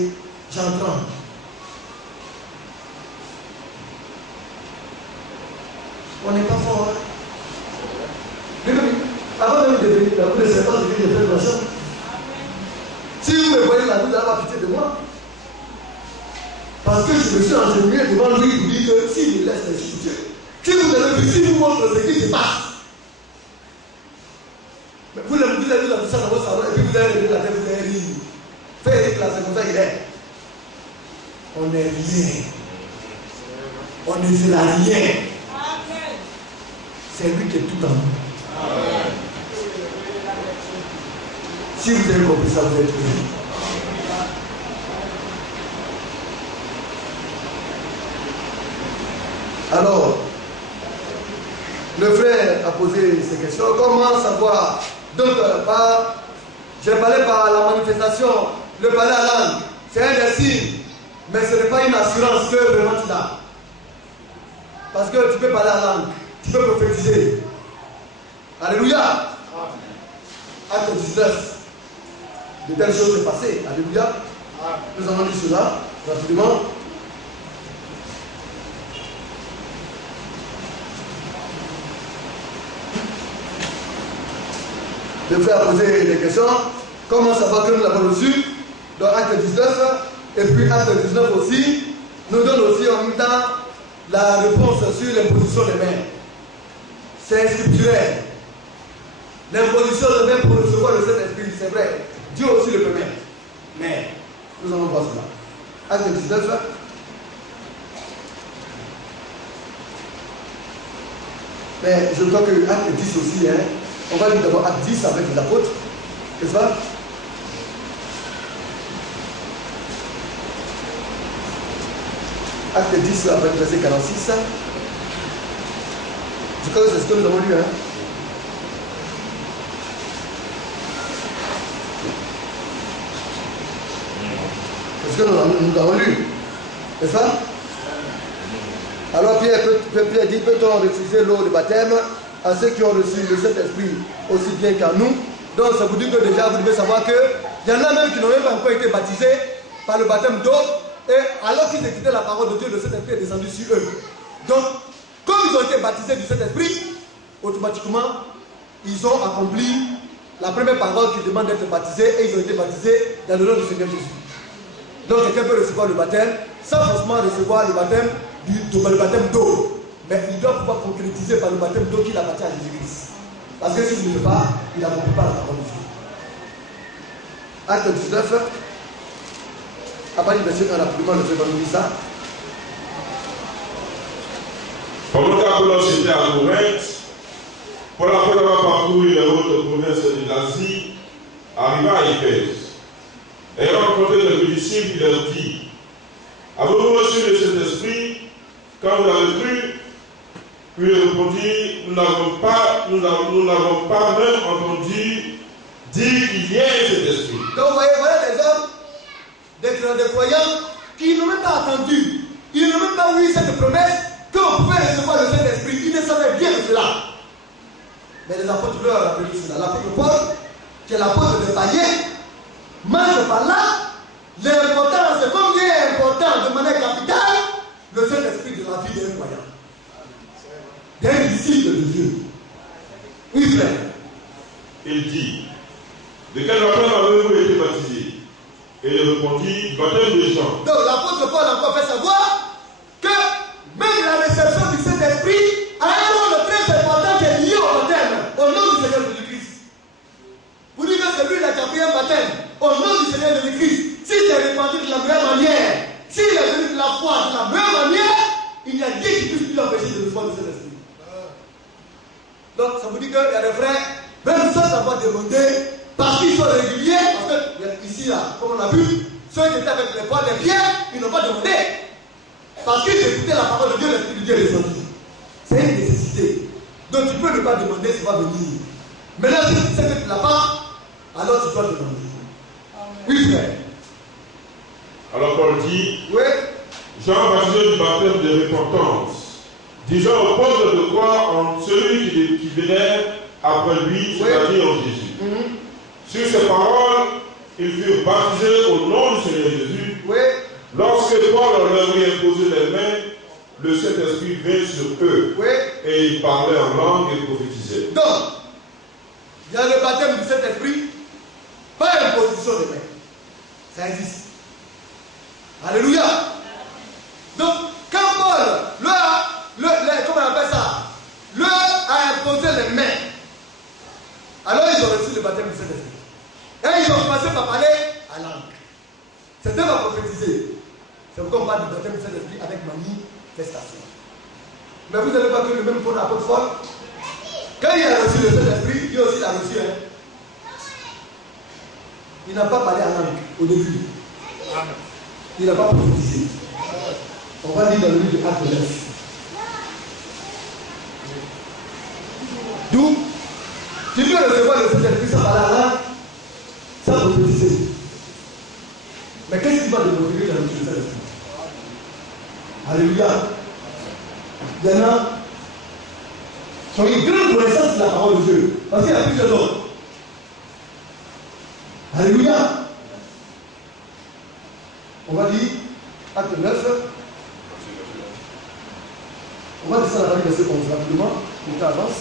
j'entends. On n'est pas fort. Hein? Avant même de venir, vous ne savez pas ce que j'ai fait de la chambre. Si vous me voyez là, vous n'avez pas pitié de moi. Parce que je me suis enseigné devant lui pour dire que s'il me laisse l'exécuter, si vous avez vu, si vous montrez ce qui se passe, mais vous avez vu ça dans votre salon et puis vous avez levé la tête, vous avez dit, faites là, c'est comme ça qu'il est. On n'est rien. On ne sera rien. C'est lui qui est tout en nous. Si vous avez compris ça, vous êtes heureux. Alors, le frère a posé ces questions. Comment savoir? Donc, j'ai parlé par la manifestation, le parler à langue. C'est un des signes, mais ce n'est pas une assurance que vraiment tu as. Parce que tu peux parler à langue, tu peux prophétiser. Alléluia. Acte 19. De telles choses sont passées. Alléluia. Nous allons lire cela rapidement. Le frère a posé des questions. Comment savoir que nous l'avons reçu? Dans Acte 19. Et puis Acte 19 aussi nous donne aussi en même temps la réponse sur l'imposition des mains. C'est scripturaire. L'imposition de même pour recevoir le Saint-Esprit, c'est vrai. Dieu aussi le permet. Mais nous allons voir cela. Acte 19. Mais je crois que Acte 10 aussi, hein, on va lire d'abord Acte 10 avec les apôtres, n'est-ce pas? Acte 10 avec verset 46. Je crois que c'est ce que nous avons lu. Hein. C'est ce que nous avons lu. N'est-ce pas? Alors Pierre dit, peut-on refuser l'eau de baptême à ceux qui ont reçu le Saint-Esprit aussi bien qu'à nous? Donc ça vous dit que déjà vous devez savoir qu'il y en a même qui n'ont même pas encore été baptisés par le baptême d'eau. Et alors qu'ils écoutaient la parole de Dieu, le Saint-Esprit est descendu sur eux. Donc, comme ils ont été baptisés du Saint-Esprit, automatiquement, ils ont accompli la première parole qui demande d'être baptisés et ils ont été baptisés dans le nom du Seigneur Jésus. Donc, quelqu'un peut recevoir le baptême sans forcément recevoir le baptême d'eau. Mais il doit pouvoir concrétiser par le baptême d'eau qu'il appartient à Jésus-Christ. Parce que s'il ne le fait pas, il n'accomplit pas la parole de Dieu. Acte 19. À partir du verset 1, rapidement, le frère va nous dire ça. Pendant qu'Apollos était à Corinthe, Paul, après avoir parcouru les autres provinces de l'Asie, arriva à Éphèse. Ayant rencontré quelques disciples, il leur dit: avez-vous reçu le Saint-Esprit quand vous avez cru? Puis il répondit: nous n'avons pas même entendu dire qu'il y ait un Saint-Esprit. Donc vous voyez, voilà des hommes, des croyants qui n'ont même pas attendu, ils n'ont même pas eu cette promesse qu'on pouvait recevoir le Saint-Esprit. Ils ne savaient bien de cela. Mais les apôtres leur ont rappelé cela. L'apôtre Paul, qui est l'apôtre des païens, marche par là. L'important, c'est combien important de manière capitale le Saint-Esprit de la vie d'un croyant, d'un disciple de Dieu. Oui, frère. Il dit: de quel baptême avez-vous été baptisé? Et il répondit: baptême de Jean. Donc l'apôtre Paul a encore fait savoir que même la réception du Saint-Esprit a un rôle très important qui est lié au baptême, au nom du Seigneur Jésus-Christ. Vous dites que c'est lui qui a pris un baptême au nom du Seigneur Jésus-Christ. S'il est répandu de la meilleure manière, s'il est venu de la foi de la meilleure manière, il n'y a rien qui puisse lui empêcher de recevoir le Saint-Esprit. Donc ça vous dit qu'il y a des frères, même sans avoir demandé, parce qu'ils sont réguliers, parce que ici, là, comme on a vu, ceux qui étaient avec les poids des pierres, ils n'ont pas demandé. Parce qu'ils écoutaient la parole de Dieu, l'Esprit de Dieu est descendu. C'est une nécessité. Donc tu peux ne pas demander, ça va venir. Mais là, si tu sais que tu ne l'as pas, alors tu dois demander. Oui, frère. Alors Paul dit: Oui. Jean baptisait du baptême de repentance, disant au peuple de croire en celui qui venait après lui, c'est-à-dire en Jésus. Sur ces paroles, ils furent baptisés au nom du Seigneur Jésus. Oui. Lorsque Paul leur eut imposé les mains, le Saint-Esprit vint sur eux. Oui. Et ils parlaient en langue et prophétisaient. Donc, il y a le baptême du Saint-Esprit, pas imposition des mains. Ça existe. Alléluia. Donc, quand Paul comment on appelle ça, leur a imposé les mains, alors ils ont reçu le baptême du Saint-Esprit. Et ils ont commencé par parler à langue. C'était pas prophétiser. C'est pourquoi on parle du baptême du Saint-Esprit avec manifestation. Mais vous n'allez pas que le même Paul apôtre Paul, quand il a reçu le Saint-Esprit, lui aussi l'a reçu. Hein. Il n'a pas parlé à langue au début. Il n'a pas prophétisé. On va lire dans le livre de Acte 9. D'où tu peux recevoir le Saint-Esprit sans parler à langue, sans prophétiser. Mais qu'est-ce qui va démontrer dans le Saint-Esprit? Alléluia. Il y en a qui ont une grande connaissance de la parole de Dieu. Parce qu'il y a plusieurs autres. Alléluia. On va lire Acte 9. On va descendre à la verset 11 rapidement. Le temps avance.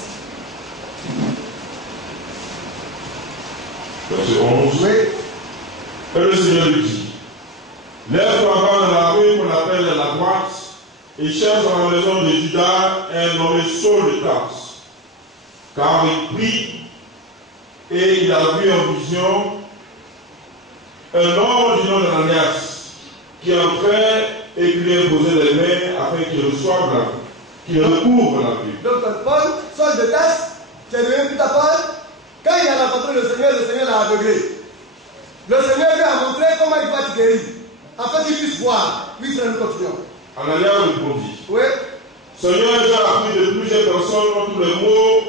Verset 11. Oui. Et le Seigneur lui dit: lève-toi dans la rue qu'on appelle la droite, et cherche dans la maison de Judas un nommé Saul de Tarse, car il prie Et il a vu en vision un homme du nom d'Ananias qui entrait et qui lui imposait les mains afin qu'il reçoive la vue, qu'il recouvre la vue. Donc Paul, Saul de Tarse, qui est devenu plus à Paul, quand il a rencontré le Seigneur l'a aveuglé. Le Seigneur lui a montré comment il va te guérir, afin qu'il puisse voir. Oui, c'est nous continuons. Ananias répondit. Oui. Seigneur, j'ai appris de plusieurs personnes dans tous les mots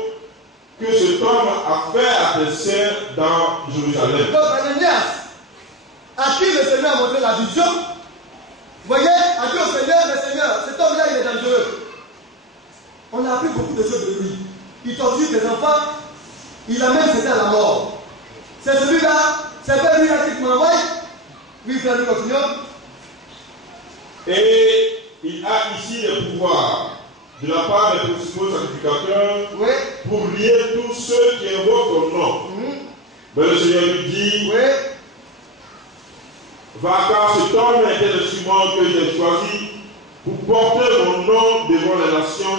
que cet homme a fait à tes saints dans Jérusalem. Donc Ananias, à qui le Seigneur a montré la vision, vous voyez, a dit au Seigneur, le Seigneur, cet homme-là, il est dangereux. On a appris beaucoup de choses de lui. Il torture des enfants, il a même cédé à la mort. C'est celui-là, c'est lui-là qui m'envoie. Oui, frère, nous continuons. Et il a ici le pouvoir de la part des principaux sacrificateurs, Oui. pour lier tous ceux qui invoquent ton nom. Mais le Seigneur lui dit, Oui. va, car cet homme était l'instrument que j'ai choisi pour porter mon nom devant les nations,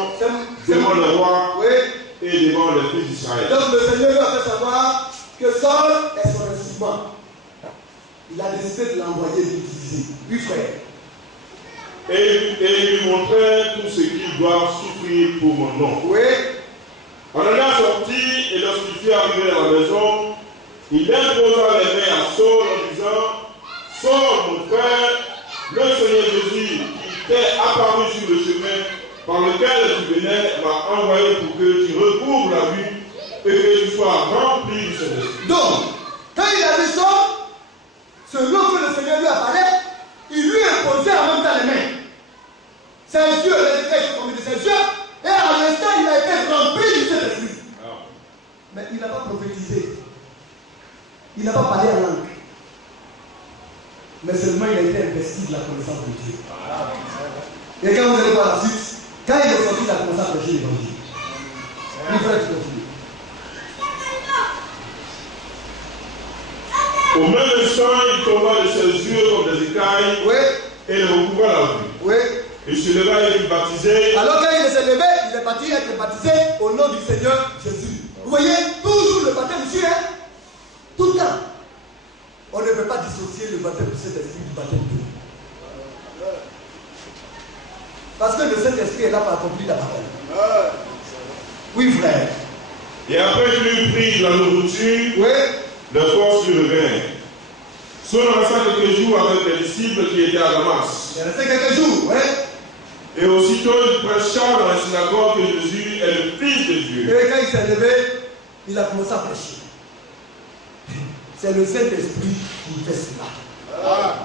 devant les rois, Oui. et devant les fils d'Israël. Donc le Seigneur lui a fait savoir que Saul est son instrument. Il a décidé de l'envoyer, d'utiliser. Oui, frère. Et il lui montrait tout ce qu'il doit souffrir pour mon nom. Oui. Ananias sortit, et lorsqu'il fut arrivé à la maison, il imposa les mains à Saul en disant, Saul, mon frère, le Seigneur Jésus, qui t'est apparu sur le chemin par lequel tu venais, m'a envoyé pour que tu recouvres la vue et que tu sois rempli du Saint-Esprit. Donc, quand il a vu ça, selon que le Seigneur lui a parlé, il lui imposait en même temps les mains. Ses yeux, les étaient tombés de ses yeux, et à l'instant, il a été rempli du Saint-Esprit. Mais il n'a pas prophétisé. Il n'a pas parlé en langue. Mais seulement il a été investi de la connaissance de Dieu. Et quand vous allez voir la suite, quand il est sorti, il a commencé à prêcher l'évangile. Il faut être continue. Au même instant, il tomba de ses yeux comme des écailles, Oui. et il recouvra la vue. Oui. Il se leva et il baptisait. Alors quand il s'est levé, il est parti être baptisé au nom du Seigneur Jésus. Vous voyez, toujours le baptême ici, hein? Tout le temps. On ne peut pas dissocier le baptême du Saint-Esprit du baptême de l'eau. Parce que le Saint-Esprit est là pour accomplir la parole. Oui, frère. Et après qu'il eut pris de la nourriture, Oui. la force lui revint. Saul resta quelques jours avec les disciples qui étaient à Damas. Il est resté quelques jours, oui. Et aussitôt il prêcha dans la synagogue que Jésus est le Fils de Dieu. Et quand il s'est levé, il a commencé à prêcher. C'est le Saint-Esprit qui fait cela.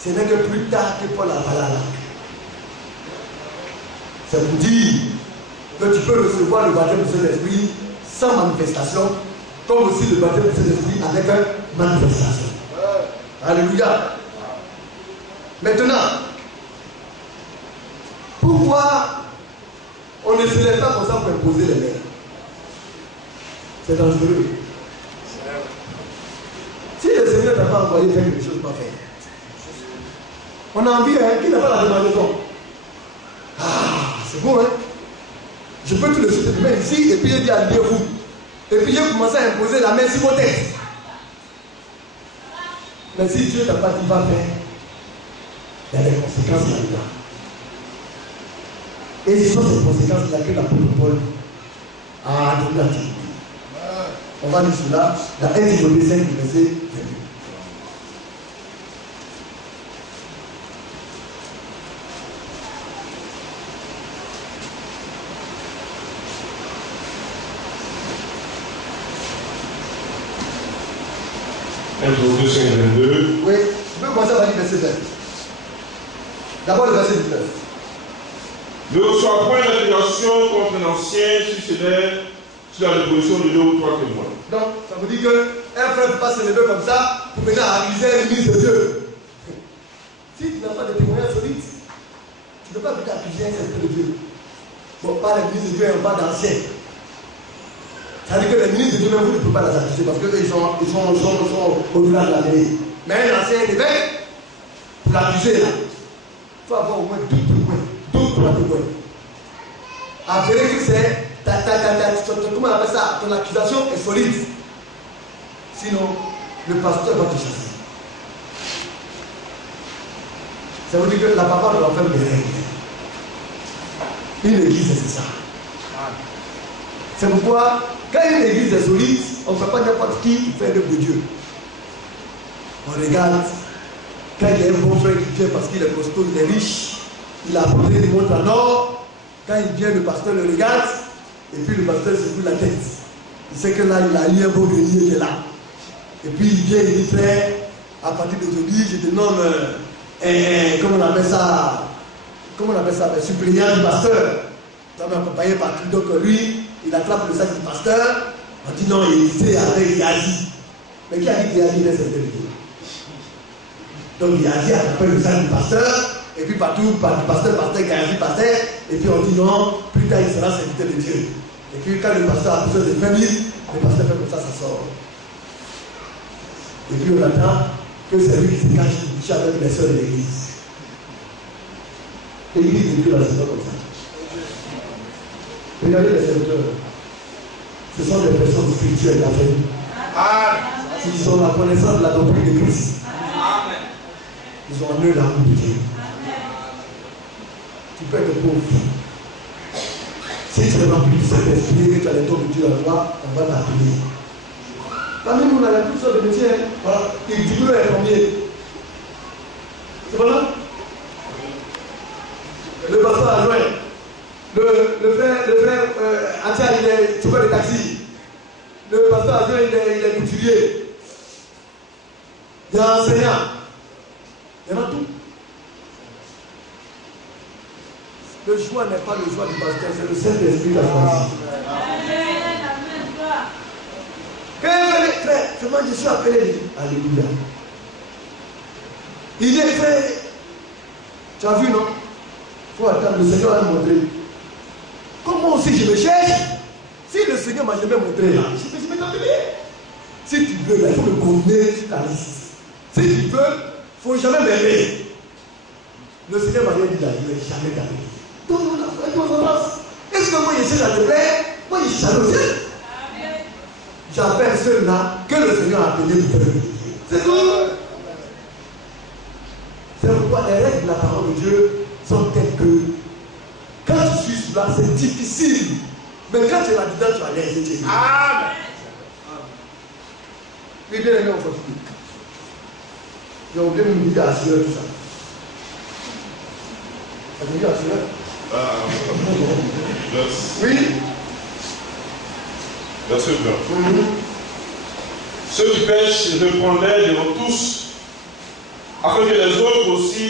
Ce n'est que plus tard que Paul a parlé à langue. C'est pour dire que tu peux recevoir le baptême du Saint-Esprit sans manifestation, comme aussi le baptême du Saint-Esprit avec une manifestation. Alléluia. Maintenant, pourquoi on ne se lève pas comme ça pour imposer les mains? C'est dangereux. Si le Seigneur n'a pas envoyé faire quelque chose, pas faire. On a envie, hein, qui n'a pas la demande. Ah, c'est bon, hein. Je peux tout de suite me mettre ici et puis j'ai dit alliez-vous. Et puis j'ai commencé à imposer la main sur vos têtes. Mais si Dieu n'a pas dit va faire, il y a des conséquences là-dedans. Et ce sont ces conséquences-là que l'apôtre Paul a donné à Timothée. On va lire cela dans 1 Timothée 5, verset 22. Introduit 5, 22. Oui, je peux commencer par lire verset 20. D'abord le verset 19. Ne reçois point l'indignation contre un ancien si ce n'est sur la déposition de 2 ou 3 témoins. Donc, ça veut dire qu'un frère ne peut pas se lever comme ça pour venir accuser un ministre de Dieu. Si tu n'as pas de témoignage solide, tu ne peux pas venir accuser un serviteur de Dieu. Bon, pas les ministres de Dieu, on parle d'anciens. Ça veut dire que les ministres de Dieu, même vous ne pouvez pas les accuser parce qu'ils sont au-delà de la mêlée. Mais un ancien évêque, pour l'accuser là, il faut avoir au moins 2 témoins, 2 ou 3 témoins. Avérez que c'est comment on appelle ça? Ton accusation est solide. Sinon, le pasteur va te chasser. Ça veut dire que la parole doit faire des règles. Une église, c'est ça. C'est pourquoi, quand une église est solide, on ne fait pas n'importe qui faire l'œuvre de Dieu. On regarde, quand il y a un bon frère qui vient parce qu'il est costaud, il est riche, il a apporté des montres en or, quand il vient, le pasteur le regarde, et puis le pasteur se fout la tête. Il sait que là, il a eu un bon bélier qui est là. Et puis il vient, il dit, frère, à partir d'aujourd'hui, je te nomme, comment on appelle ça, suppléant du pasteur. Tu vas m'accompagner partout. Donc lui, il attrape le sac du pasteur, on dit non, il sait avec Yazi. Mais qui a dit que Yazi laisse intervenir? Donc Yazi attrape le sac du pasteur, et puis partout, pasteur, Yazi, pasteur, et puis on dit non, plus tard il sera serviteur de Dieu. Et puis quand le pasteur a besoin de 20 000, le pasteur fait comme ça sort. Et puis on attend que c'est lui qui se cache avec les soeurs de l'église. L'église de Dieu, là, c'est pas comme ça. Regardez les serviteurs. Ce sont des personnes spirituelles, la famille. Ils ont la connaissance de la doctrine de Christ. Ils ont en eux l'amour de Dieu. Tu peux être pauvre. Si tu es rempli de cet esprit et que tu as les dons de Dieu à toi, on va t'appeler. Parmi nous, on a toutes sortes de métiers. Voilà. Et du coup, est combien? C'est voilà? Le pasteur adjoint. Le frère Atia, il est chauffeur de taxi. Le pasteur adjoint, il est couturier. Il y a un enseignant. Il y en a tout. Le choix n'est pas le choix du pasteur, c'est le Saint-Esprit qui a choisi. Comment je suis appelé? Alléluia. Il est fait. Tu as vu, non? Il faut attendre, le Seigneur va nous montrer. Comment aussi je me cherche? Si le Seigneur m'a jamais montré là, je vais t'appeler. Si tu veux, là, il faut me connaître sur ta liste. Si tu veux, il ne faut jamais m'aimer. Le Seigneur m'a rien dit là, il ne va jamais t'appeler. Donc, est-ce que moi je cherche à te plaire? Moi je cherche à le ciel. J'appelle ceux-là que le Seigneur a appelé pour te bénir. C'est tout. C'est pourquoi les règles de la parole de Dieu sont telles que quand tu suis là, c'est difficile. Mais quand tu es là-dedans, tu as l'air de Dieu. Amen. Mais bien aimé, on continue. J'ai oublié de me dire assurer tout ça. Vous avez dit assurer? Oui. Verset 20. Ceux qui pêchent reprendraient devant tous, afin que les autres aussi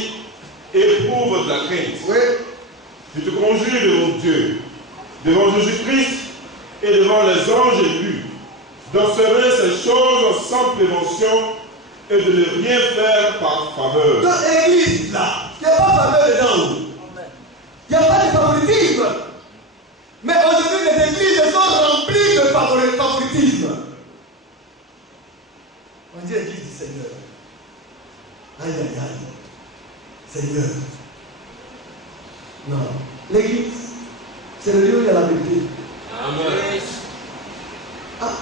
éprouvent de la crainte. Oui. Je te conjure devant Dieu, devant Jésus-Christ et devant les anges élus, d'observer ces choses sans prévention et de ne rien faire par faveur. Dans l'église, là, il n'y a pas de faveur dedans. Il n'y a pas de favoritisme. Mais aujourd'hui, les églises sont remplies de favoritisme. On dit l'église du Seigneur. Aïe, aïe, aïe. Seigneur. Non. L'église, c'est le lieu où il y a la vérité. Amen. Ah.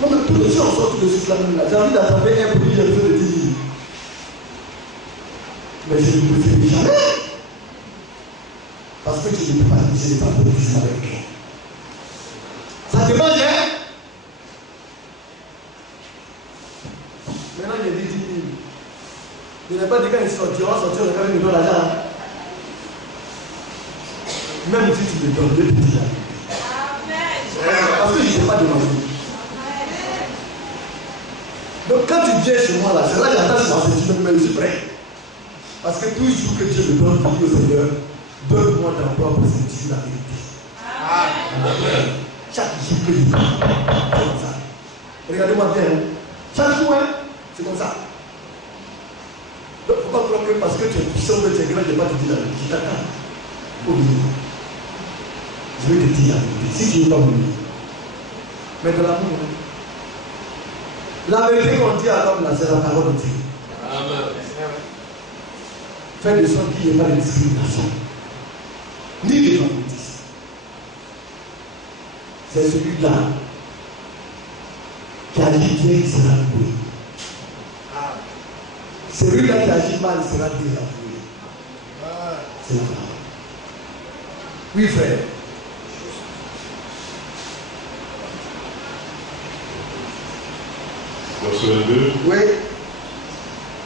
Non, mais tous les gens sortent de ce slam là. J'ai envie d'attraper un produit, j'ai besoin de dire. Mais je ne le fais jamais. Parce que tu ne peux pas dire, je n'ai pas de discuter avec toi. Ça demande, hein? Maintenant, il y a des 10 000. Je n'ai pas dit quand ils sortiront, on va quand même me donner l'argent. Même si tu me donnes 2 petits là. Parce que je n'ai pas demandé. Donc quand tu viens chez moi là, c'est là que j'attends sur ma ceinture, mais je suis prêt. Parce que tout jour que Dieu me donne, je dis au Seigneur, donne-moi d'emploi pour sentir la vérité. Amen. Chaque jour que je dis, c'est comme ça. Regardez-moi bien. Hein. Chaque jour, hein, c'est comme ça. Donc, il ne faut pas croire que parce que tu es puissant, que tu es grand, je ne vais pas te dire la vérité. Je t'attends. Je vais te dire la vérité. Si tu ne veux pas me dire. Mais de l'amour, hein. La vérité qu'on dit à l'homme, c'est la parole de Dieu. Amen. Faites de sorte qu'il n'y ait pas de discrimination. Ni de favoritisme. c'est celui-là qui agit bien, il sera loué. Celui-là qui agit mal, il sera désavoué. C'est la parole. Oui, frère. Verset 22. Oui.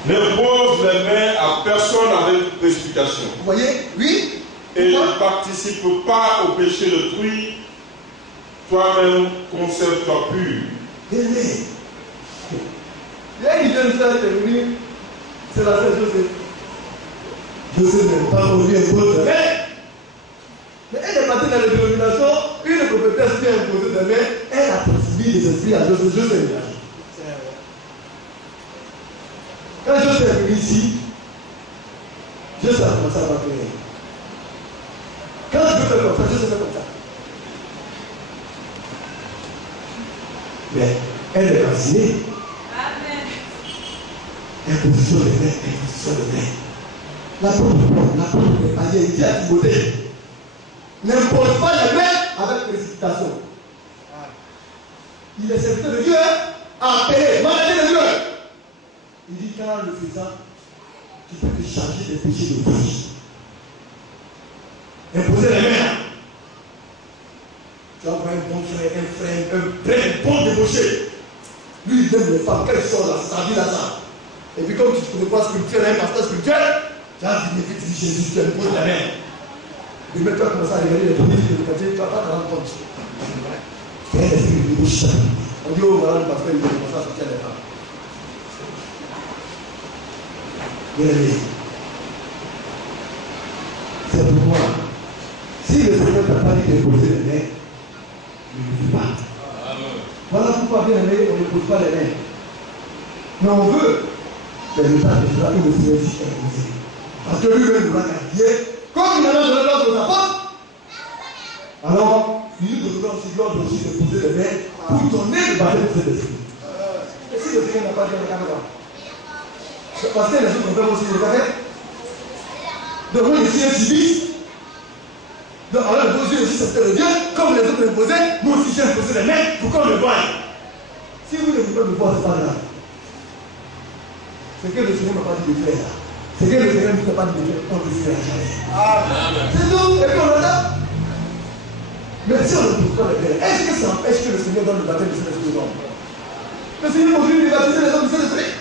N'impose les mains à personne avec précipitation. Vous voyez? Oui. Et ne participe pas au péché d'autrui. Toi-même, conserve-toi pur. Bien-aimé. Il y a une jeune sœur qui est venue. C'est la seule chose. Joseph n'est pas connu impose des mains. Mais elle est partie dans les dénominations. Une prophétesse qui a imposé des mains. Elle a transmis des esprits à Joseph. Quand Joseph est venu ici, Joseph a commencé à parler. Quand Dieu fait comme ça, Joseph fait comme ça. Mais elle est vaccinée. Imposition des mains, imposition des mains. L'apôtre des païens, il dit à Timothée, n'impose pas les mains avec précipitation. Il est serviteur de Dieu, appelé, mandaté de Dieu. Il dit, quand le faisant, tu peux te charger des péchés de vie. Imposer les mains. Tu vas voir un bon frère, un bon débauché. Lui, il aime les femmes, qu'elles sont là, sa vie là, ça. Et puis, comme tu ne connais pas spirituel, un pasteur spirituel, tu as dit, tu dis Jésus, tu imposes les mains. Et maintenant, tu vas commencer à regarder les premiers films de quartier, tu ne vas pas te rendre compte. C'est un esprit de débauché. On dit, oh, voilà, le pasteur, il va commencer à sortir les femmes. Bien-aimé. C'est pourquoi, si le Seigneur t'a pas dit d'imposer les mains, ne le fais pas. Voilà pourquoi, bien-aimé, on ne pose pas les mains. Mais on veut, mais le temps est là où le Seigneur dit imposer. Parce que lui-même nous l'a gardé, comme il en a donné l'ordre aux apôtres. Alors, il nous donne aussi l'ordre aussi de poser les mains pour donner le baptême de cet esprit. Et si le Seigneur n'a pas dit, regarde là. Parce que les autres ont fait aussi le baptême. Donc, moi, je suis un civil. Donc, alors, le beau Dieu aussi, c'est le Dieu. Comme les autres imposaient, moi aussi, j'ai imposé les mains pour qu'on le voie. Si vous ne voulez pas me voir, c'est pas grave. Ce que le Seigneur m'a pas dit de faire, là. Ce que le Seigneur ne m'a pas dit de faire, on le fera jamais. C'est tout. Et puis, on le a. Mais si on ne trouve pas le faire, est-ce que ça empêche que le Seigneur donne le baptême de cet esprit? Non. Le Seigneur continue de baptiser les hommes de cet esprit.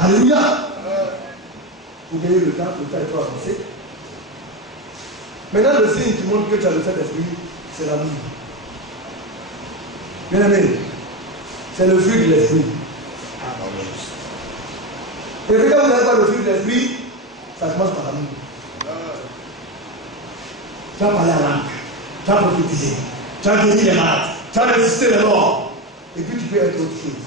Alléluia. Vous gagnez le temps est trop avancé. Maintenant, le signe qui montre que tu as le Saint-Esprit, c'est l'amour. Bien aimé, c'est le fruit de l'esprit. Et puis quand vous n'avez pas le fruit de l'esprit, ça commence par l'amour. Tu as parlé à l'âme, tu as prophétisé, tu as guéri les malades, tu as ressuscité les morts. Et puis tu peux être autre chose.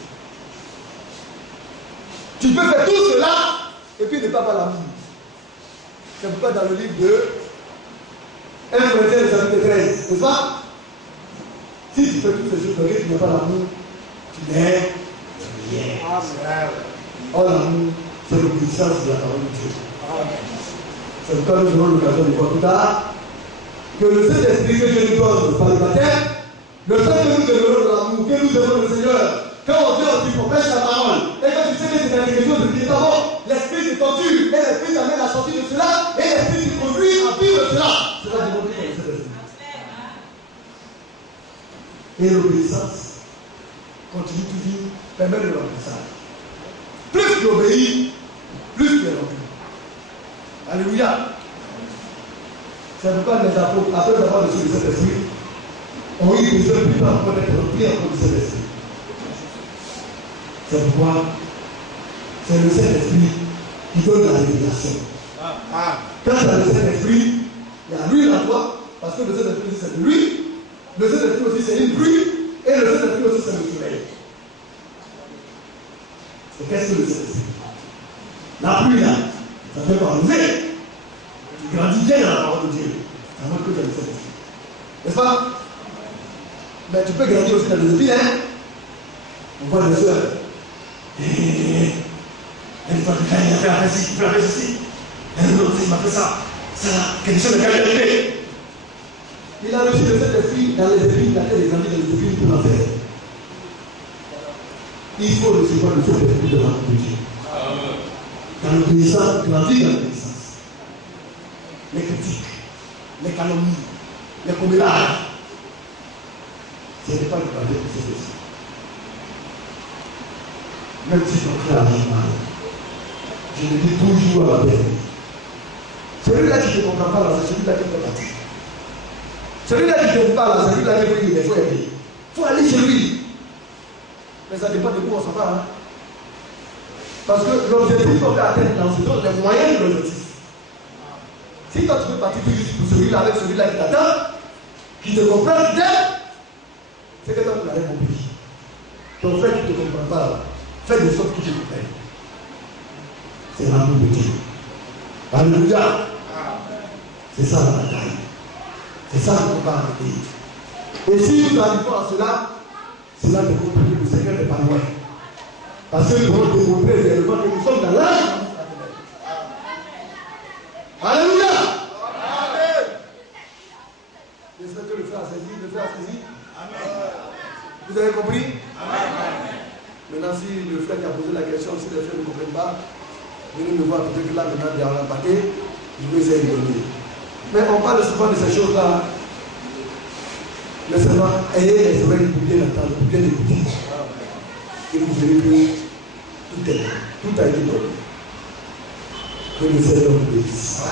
Tu peux faire tout cela et puis ne pas avoir l'amour. C'est pourquoi dans le livre de 1 Corinthiens chapitre 13, n'est-ce pas? Si tu fais toutes ces choses et que tu n'as pas l'amour, tu n'es rien. Or l'amour, c'est l'obéissance de la parole de Dieu. C'est pourquoi nous aurons l'occasion de voir plus tard que le Saint-Esprit que Dieu nous donne par le baptême, le fait que nous développons de l'amour, que nous devons le Seigneur. Quand on vient aussi pour prêcher la parole, et quand tu sais que c'est quelque chose de différent, l'esprit te torture, et l'esprit t'amène à sortir de cela, et l'esprit te conduit à vivre cela. Cela démontre que c'est l'esprit. Et l'obéissance continue toujours, permet le remplissage. Plus tu obéis, plus tu es rempli. Alléluia. C'est pourquoi les apôtres, après avoir reçu le Saint-Esprit, ont eu besoin plus encore d'être remplis encore du Saint-Esprit. C'est pourquoi c'est le Saint-Esprit qui donne la révélation. Quand tu as le Saint-Esprit, il y a l'huile en toi, parce que le Saint-Esprit c'est de l'huile, le Saint-Esprit aussi c'est une pluie, et le Saint-Esprit aussi c'est le soleil. Et qu'est-ce que le Saint-Esprit? La pluie là, ça fait pas enlever. Tu grandis bien dans la parole de Dieu. Ça montre que tu as le Saint-Esprit. N'est-ce pas? Mais tu peux grandir aussi dans les épines, hein? On voit des soeurs. Elle va te faire, il a fait ceci, il a fait ceci. Elle m'a fait ça. Ça, quelque chose de qualité. Il a reçu le Saint-Esprit dans les épines, dans les amis, dans les épines pour l'enfer. Il faut recevoir le Saint-Esprit de l'amour de Dieu. Dans l'obéissance, grandir dans l'obéissance. Les critiques, les calomnies, les commérages. Ce n'est pas le travail de Saint-Esprit. Même si ton frère a mal, je le dis toujours à la personne. Celui-là qui ne comprend pas, c'est celui-là qui peut partir. Celui-là qui ne parle, c'est celui-là qui peut il faut aider. Il faut aller chez lui. Mais ça dépend de où on s'en va. Hein? Parce que l'objectif qu'on veut atteindre dans ce temps, les moyens de l'objectif. Si toi tu veux partir juste pour celui-là avec celui-là qui t'attend, qui te comprend, qui t'aime, c'est que toi tu n'as rien compris. Ton frère qui ne te comprend pas, fais de sorte qu'il te comprenne. C'est l'amour de Dieu. Alléluia. C'est ça la bataille. C'est ça le combat à mener. Et si nous arrivons à cela, cela ne compte plus, le Seigneur n'est pas loin. Parce que nous devons démontrer réellement que nous sommes dans l'âge. Alléluia. J'espère que le frère a saisi, Vous avez compris? Maintenant, si le frère qui a posé la question, si les frères ne comprennent pas, venez me voir, peut-être que là, maintenant, il y a un paquet, je vais essayer de donner. Mais on parle souvent de ces choses-là. Mais seulement, ayez les oreilles pour bien entendre, pour bien écouter. Et vous verrez que tout a été donné. Que le Seigneur vous bénisse.